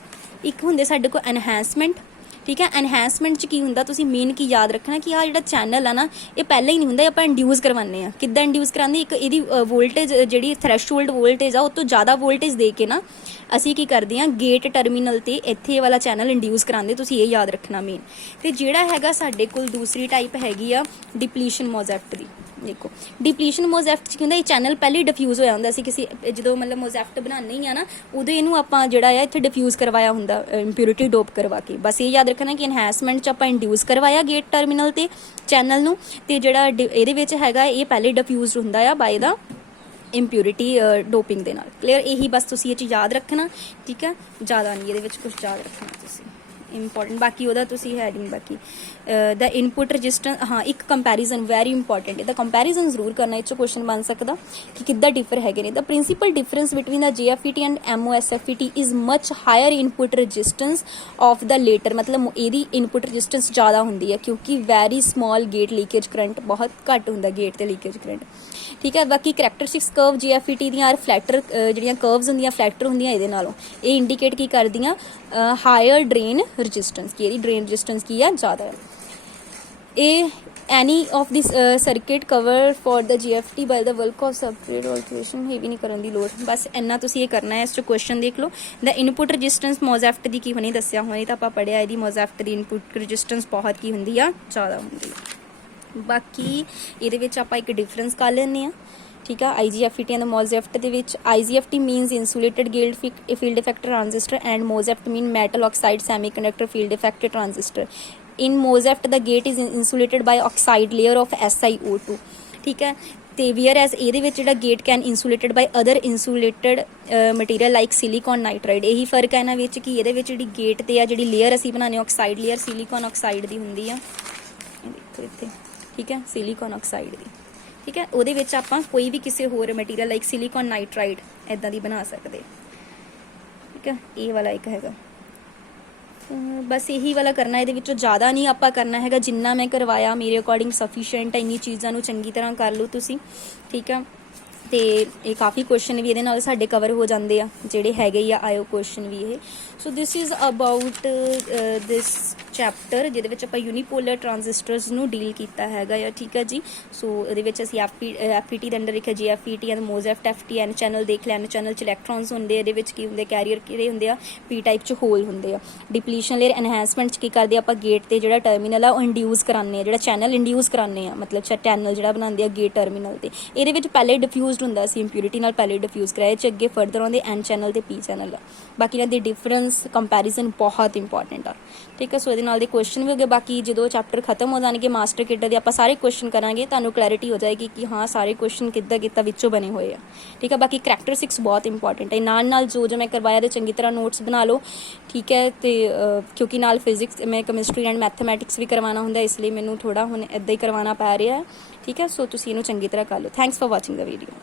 ਇੱਕ ਹੁੰਦੇ ਸਾਡੇ ਕੋਲ ਐਨਹੈਂਸਮੈਂਟ, ਠੀਕ ਹੈ। ਐਨਹੈਂਸਮੈਂਟ 'ਚ ਕੀ ਹੁੰਦਾ? ਤੁਸੀਂ ਮੇਨ ਕੀ ਯਾਦ ਰੱਖਣਾ ਕਿ ਆਹ ਜਿਹੜਾ ਚੈਨਲ ਆ ਨਾ, ਇਹ ਪਹਿਲਾਂ ਹੀ ਨਹੀਂ ਹੁੰਦਾ, ਆਪਾਂ ਇੰਡਿਊਸ ਕਰਵਾਉਂਦੇ ਆ। ਕਿੱਦਾਂ ਇੰਡਿਊਸ ਕਰਾਉਂਦੇ? ਇੱਕ ਇਹਦੀ ਵੋਲਟੇਜ ਜਿਹੜੀ ਥ੍ਰੈਸ਼ਹੋਲਡ ਵੋਲਟੇਜ ਆ, ਉਹ ਤੋਂ ਜ਼ਿਆਦਾ ਵੋਲਟੇਜ ਦੇ ਕੇ ਨਾ ਅਸੀਂ ਕੀ ਕਰਦੇ ਹਾਂ, ਗੇਟ ਟਰਮੀਨਲ ਤੇ ਇੱਥੇ ਵਾਲਾ ਚੈਨਲ ਇੰਡਿਊਸ ਕਰਾਉਂਦੇ। ਤੁਸੀਂ ਇਹ ਯਾਦ ਰੱਖਣਾ ਮੇਨ। ਤੇ ਜਿਹੜਾ ਹੈਗਾ ਸਾਡੇ ਕੋਲ ਦੂਸਰੀ ਟਾਈਪ ਹੈਗੀ ਆ ਡਿਪਲੀਸ਼ਨ ਮੋਜ਼ੈਫਟ ਦੀ, ਦੇਖੋ ਡਿਪਲੀਸ਼ਨ ਮੋਜ਼ੈਫਟ 'ਚ ਕੀ ਹੁੰਦਾ, ਇਹ ਚੈਨਲ ਪਹਿਲੇ ਡਿਫਿਊਜ਼ ਹੋਇਆ ਹੁੰਦਾ ਸੀ ਕਿਸੇ ਜਦੋਂ ਮਤਲਬ ਮੋਜ਼ੈਫਟ ਬਣਾਉਂਦੇ ਹੀ ਆ ਨਾ ਉਦੋਂ ਇਹਨੂੰ ਆਪਾਂ ਜਿਹੜਾ ਆ ਇੱਥੇ ਡਿਫਿਊਜ਼ ਕਰਵਾਇਆ ਹੁੰਦਾ ਇੰਪਿਊਰਿਟੀ ਡੋਪ ਕਰਵਾ ਕੇ। ਬਸ ਇਹ ਯਾਦ ਰੱਖਣਾ ਕਿ ਇਨਹੈਂਸਮੈਂਟ 'ਚ ਆਪਾਂ ਇੰਡਿਊਸ ਕਰਵਾਇਆ ਗੇਟ ਟਰਮੀਨਲ ਤੇ ਚੈਨਲ ਨੂੰ, ਤੇ ਜਿਹੜਾ ਇਹਦੇ ਵਿੱਚ ਹੈਗਾ ਇਹ ਪਹਿਲੇ ਡਿਫਿਊਜ਼ਡ ਹੁੰਦਾ ਆ ਬਾਏ ਦਾ ਇੰਪਿਊਰਿਟੀ ਡੋਪਿੰਗ ਦੇ ਨਾਲ। ਕਲੀਅਰ, ਇਹੀ ਬਸ ਤੁਸੀਂ ਇਹ ਚੀਜ਼ ਯਾਦ ਰੱਖਣਾ, ਠੀਕ ਹੈ, ਜ਼ਿਆਦਾ ਨਹੀਂ ਇਹਦੇ ਵਿੱਚ ਕੁਝ ਯਾਦ ਰੱਖਣਾ ਤੁਸੀਂ ਇੰਪੋਰਟੈਂਟ। ਬਾਕੀ ਉਹਦਾ ਤੁਸੀਂ ਹੈਡਿੰਗ ਬਾਕੀ ਦਾ ਇਨਪੁਟ ਰਜਿਸਟੈਂਸ, ਹਾਂ ਇੱਕ ਕੰਪੈਰੀਜ਼ਨ ਵੈਰੀ ਇੰਪੋਰਟੈਂਟ, ਇਹਦਾ ਕੰਪੈਰੀਜ਼ਨ ਜ਼ਰੂਰ ਕਰਨਾ, ਇਹ 'ਚੋਂ ਕੁਐਸਚਨ ਬਣ ਸਕਦਾ ਕਿ ਕਿੱਦਾਂ ਡਿਫਰ ਹੈਗੇ ਨੇ। The principal difference between the JFET and MOSFET is much higher input resistance of the latter, ਮਤਲਬ ਇਹਦੀ ਇਨਪੁਟ ਰਜਿਸਟੈਂਸ ਜ਼ਿਆਦਾ ਹੁੰਦੀ ਹੈ ਕਿਉਂਕਿ very small gate leakage current, ਬਹੁਤ ਘੱਟ ਹੁੰਦਾ ਗੇਟ ਤੇ ਲੀਕੇਜ ਕਰੰਟ, ਠੀਕ ਹੈ। ਬਾਕੀ ਕਰੈਕਟਰਿਸਟਿਕਸ ਕਰਵ JFET ਦੀਆਂ ਆਰ ਫਲੈਟਰ, ਜਿਹੜੀਆਂ ਕਰਵਸ ਹੁੰਦੀਆਂ ਫਲੈਟਰ ਹੁੰਦੀਆਂ ਇਹਦੇ ਨਾਲੋਂ, ਇਹ ਇੰਡੀਕੇਟ ਕੀ ਕਰਦੀਆਂ ਹਾਇਰ ਡਰੇਨ ਰਜਿਸਟੈਂਸ, ਕਿ ਇਹਦੀ ਡਰੇਨ ਰਜਿਸਟੈਂਸ ਕੀ ਹੈ ਜ਼ਿਆਦਾ ਹੈ। ਇਹ any of this circuit cover for the JFET by the work of separate alteration, ਇਹ ਵੀ ਨਹੀਂ ਕਰਨ ਦੀ ਲੋੜ, ਬਸ ਇੰਨਾ ਤੁਸੀਂ ਇਹ ਕਰਨਾ ਹੈ। ਇਸ 'ਚ ਕੁਐਸਚਨ ਦੇਖ ਲਓ, ਦਾ ਇਨਪੁਟ ਰਜਿਸਟੈਂਸ ਮੋਜ਼ੈਫਟ ਦੀ ਕੀ ਹੋਣੀ ਦੱਸਿਆ ਹੋਣੀ ਤਾਂ ਆਪਾਂ ਪੜ੍ਹਿਆ, ਇਹਦੀ ਮੋਜ਼ੈਫਟ ਦੀ ਇਨਪੁਟ ਰਜਿਸਟੈਂਸ ਬਹੁਤ ਕੀ ਹੁੰਦੀ ਆ, ਜ਼ਿਆਦਾ ਹੁੰਦੀ ਆ। ਬਾਕੀ ਇਹਦੇ ਵਿੱਚ ਆਪਾਂ ਇੱਕ ਡਿਫਰੈਂਸ ਕਰ ਲੈਂਦੇ ਹਾਂ, ਠੀਕ ਆ। IGFET ਐਂਡ ਮੋਜ਼ੈਫਟ ਦੇ ਵਿੱਚ IGFT means insulated field effect transistor and MOSFET mean metal oxide semiconductor field effect transistor. In MOSFET the gate is insulated by oxide layer of SiO2, ਠੀਕ ਹੈ। ਤੇ ਵੀਅਰ ਐਸ ਇਹਦੇ ਵਿੱਚ ਜਿਹੜਾ gate can insulated by other insulated material like silicon nitride. ਇਹੀ ਫਰਕ ਹੈ ਇਹਨਾਂ ਵਿੱਚ ਕਿ ਇਹਦੇ ਵਿੱਚ ਜਿਹੜੀ ਗੇਟ ਤੇ ਆ ਜਿਹੜੀ ਲੇਅਰ ਅਸੀਂ ਬਣਾਉਂਦੇ ਆਕਸਾਈਡ ਲੇਅਰ ਸਿਲੀਕॉन ਆਕਸਾਈਡ ਦੀ ਹੁੰਦੀ ਆ, ਇਹ ਦੇਖੋ ਇੱਥੇ, ਠੀਕ ਹੈ, ਸਿਲੀਕॉन ਆਕਸਾਈਡ ਦੀ, ਠੀਕ ਹੈ। ਉਹਦੇ ਵਿੱਚ ਆਪਾਂ ਕੋਈ ਵੀ ਕਿਸੇ ਹੋਰ ਮਟੀਰੀਅਲ ਲਾਈਕ ਸਿਲੀਕॉन ਨਾਈਟਰਾਈਡ ਇਦਾਂ ਦੀ ਬਣਾ ਸਕਦੇ, ਠੀਕ ਹੈ। ਇਹ ਵਾਲਾ ਇੱਕ ਹੈਗਾ, ਬਸ ਇਹੀ ਵਾਲਾ ਕਰਨਾ, ਇਹਦੇ ਵਿੱਚੋਂ ਜ਼ਿਆਦਾ ਨਹੀਂ ਆਪਾਂ ਕਰਨਾ ਹੈਗਾ, ਜਿੰਨਾ ਮੈਂ ਕਰਵਾਇਆ ਮੇਰੇ ਅਕੋਰਡਿੰਗ ਸਫੀਸ਼ੀਐਂਟ ਹੈ। ਇੰਨੀ ਚੀਜ਼ਾਂ ਨੂੰ ਚੰਗੀ ਤਰ੍ਹਾਂ ਕਰ ਲਓ ਤੁਸੀਂ, ਠੀਕ ਆ। ਤੇ ਇਹ ਕਾਫੀ ਕੁਐਸਚਨ ਵੀ ਇਹਦੇ ਨਾਲ ਸਾਡੇ ਕਵਰ ਹੋ ਜਾਂਦੇ ਆ ਜਿਹੜੇ ਹੈਗੇ ਹੀ ਆ ਆਇਓ ਕੁਐਸਚਨ ਵੀ ਇਹ। So this is about this chapter ਜਿਹਦੇ ਵਿੱਚ ਆਪਾਂ ਯੂਨੀਪੋਲਰ ਟ੍ਰਾਂਜ਼ਿਸਟਰਸ ਨੂੰ ਡੀਲ ਕੀਤਾ ਹੈਗਾ ਆ, ਠੀਕ ਹੈ ਜੀ। ਸੋ ਇਹਦੇ ਵਿੱਚ ਅਸੀਂ FET ਦੇ ਅੰਡਰ ਲਿਖਿਆ JFET and MOSFET FT N channel ਦੇਖ ਲਿਆ, ਚੈਨਲ 'ਚ ਇਲੈਕਟ੍ਰੋਨਸ ਹੁੰਦੇ, ਇਹਦੇ ਵਿੱਚ ਕੀ ਹੁੰਦੇ, ਕੈਰੀਅਰ ਕਿਹੜੇ ਹੁੰਦੇ ਆ, P ਟਾਈਪ 'ਚ ਹੋਲ ਹੁੰਦੇ ਆ। ਡਿਪਲੀਸ਼ਨ ਲੇਅਰ ਐਨਹਾਂਸਮੈਂਟ 'ਚ ਕੀ ਕਰਦੇ ਆਪਾਂ, ਗੇਟ ਤੇ ਜਿਹੜਾ ਟਰਮੀਨਲ ਆ ਉਹ ਇੰਡਿਊਸ ਕਰਾਉਂਦੇ ਆ, ਜਿਹੜਾ ਚੈਨਲ ਇੰਡਿਊਸ ਕਰਾਉਂਦੇ ਆ, ਮਤਲਬ ਚੈਨਲ ਜਿਹੜਾ ਬਣਾਉਂਦੇ ਆ ਗੇਟ ਟਰਮੀਨਲ ਤੇ। ਇਹਦੇ ਵਿੱਚ ਪਹਿਲੇ ਡਿਫਿਊਜ਼ਡ ਹੁੰਦਾ ਸੀ ਇੰਪਿਊਰਿਟੀ ਨਾਲ, ਪਹਿਲੇ ਡਿਫਿਊਜ਼ ਕਰਾਇਆ, ਚ ਅੱਗੇ ਫਰਦਰ ਆਉਂਦੇ N ਚੈਨਲ ਤੇ P ਚੈਨਲ ਆ। ਬਾਕੀ ਇਹਨਾਂ ਦੀ ਡਿਫਰੈਂਸ ਕੰਪੈਰੀਜ਼ਨ ਬਹੁਤ ਇੰਪੋਰਟੈਂਟ ਆ, ਠੀਕ ਹੈ। ਸੋ ਇਹਦੇ ਨਾਲ ਦੇ ਕੁਐਸਚਨ ਵੀ ਹੋ ਗਏ। ਬਾਕੀ ਜਦੋਂ ਚੈਪਟਰ ਖਤਮ ਹੋ ਜਾਣਗੇ ਮਾਸਟਰ ਕਿੱਟ ਦੇ ਆਪਾਂ ਸਾਰੇ ਕੁਐਸਚਨ ਕਰਾਂਗੇ, ਤੁਹਾਨੂੰ ਕਲੈਰਿਟੀ ਹੋ ਜਾਏਗੀ ਕਿ ਹਾਂ ਸਾਰੇ ਕੁਐਸਚਨ ਕਿੱਦਾਂ ਵਿੱਚੋਂ ਬਣੇ ਹੋਏ ਆ, ਠੀਕ ਹੈ। ਬਾਕੀ ਕਰੈਕਟਰਿਸਟਿਕਸ ਬਹੁਤ ਇੰਪੋਰਟੈਂਟ ਹੈ, ਨਾਲ ਜੋ ਮੈਂ ਕਰਵਾਇਆ ਤੇ ਚੰਗੀ ਤਰ੍ਹਾਂ ਨੋਟਸ ਬਣਾ ਲਓ, ਠੀਕ ਹੈ। ਤੇ ਕਿਉਂਕਿ ਨਾਲ ਫਿਜ਼ਿਕਸ ਮੈਂ ਕੈਮਿਸਟਰੀ ਐਂਡ ਮੈਥਮੈਟਿਕਸ ਵੀ ਕਰਵਾਉਣਾ ਹੁੰਦਾ, ਇਸ ਲਈ ਮੈਨੂੰ ਥੋੜਾ ਹੁਣ ਇੱਦਾਂ ਹੀ ਕਰਵਾਉਣਾ ਪੈ ਰਿਹਾ ਹੈ, ਠੀਕ ਹੈ। ਸੋ ਤੁਸੀਂ ਇਹਨੂੰ ਚੰਗੀ ਤਰ੍ਹਾਂ ਕਰ ਲਓ। Thanks for watching the video.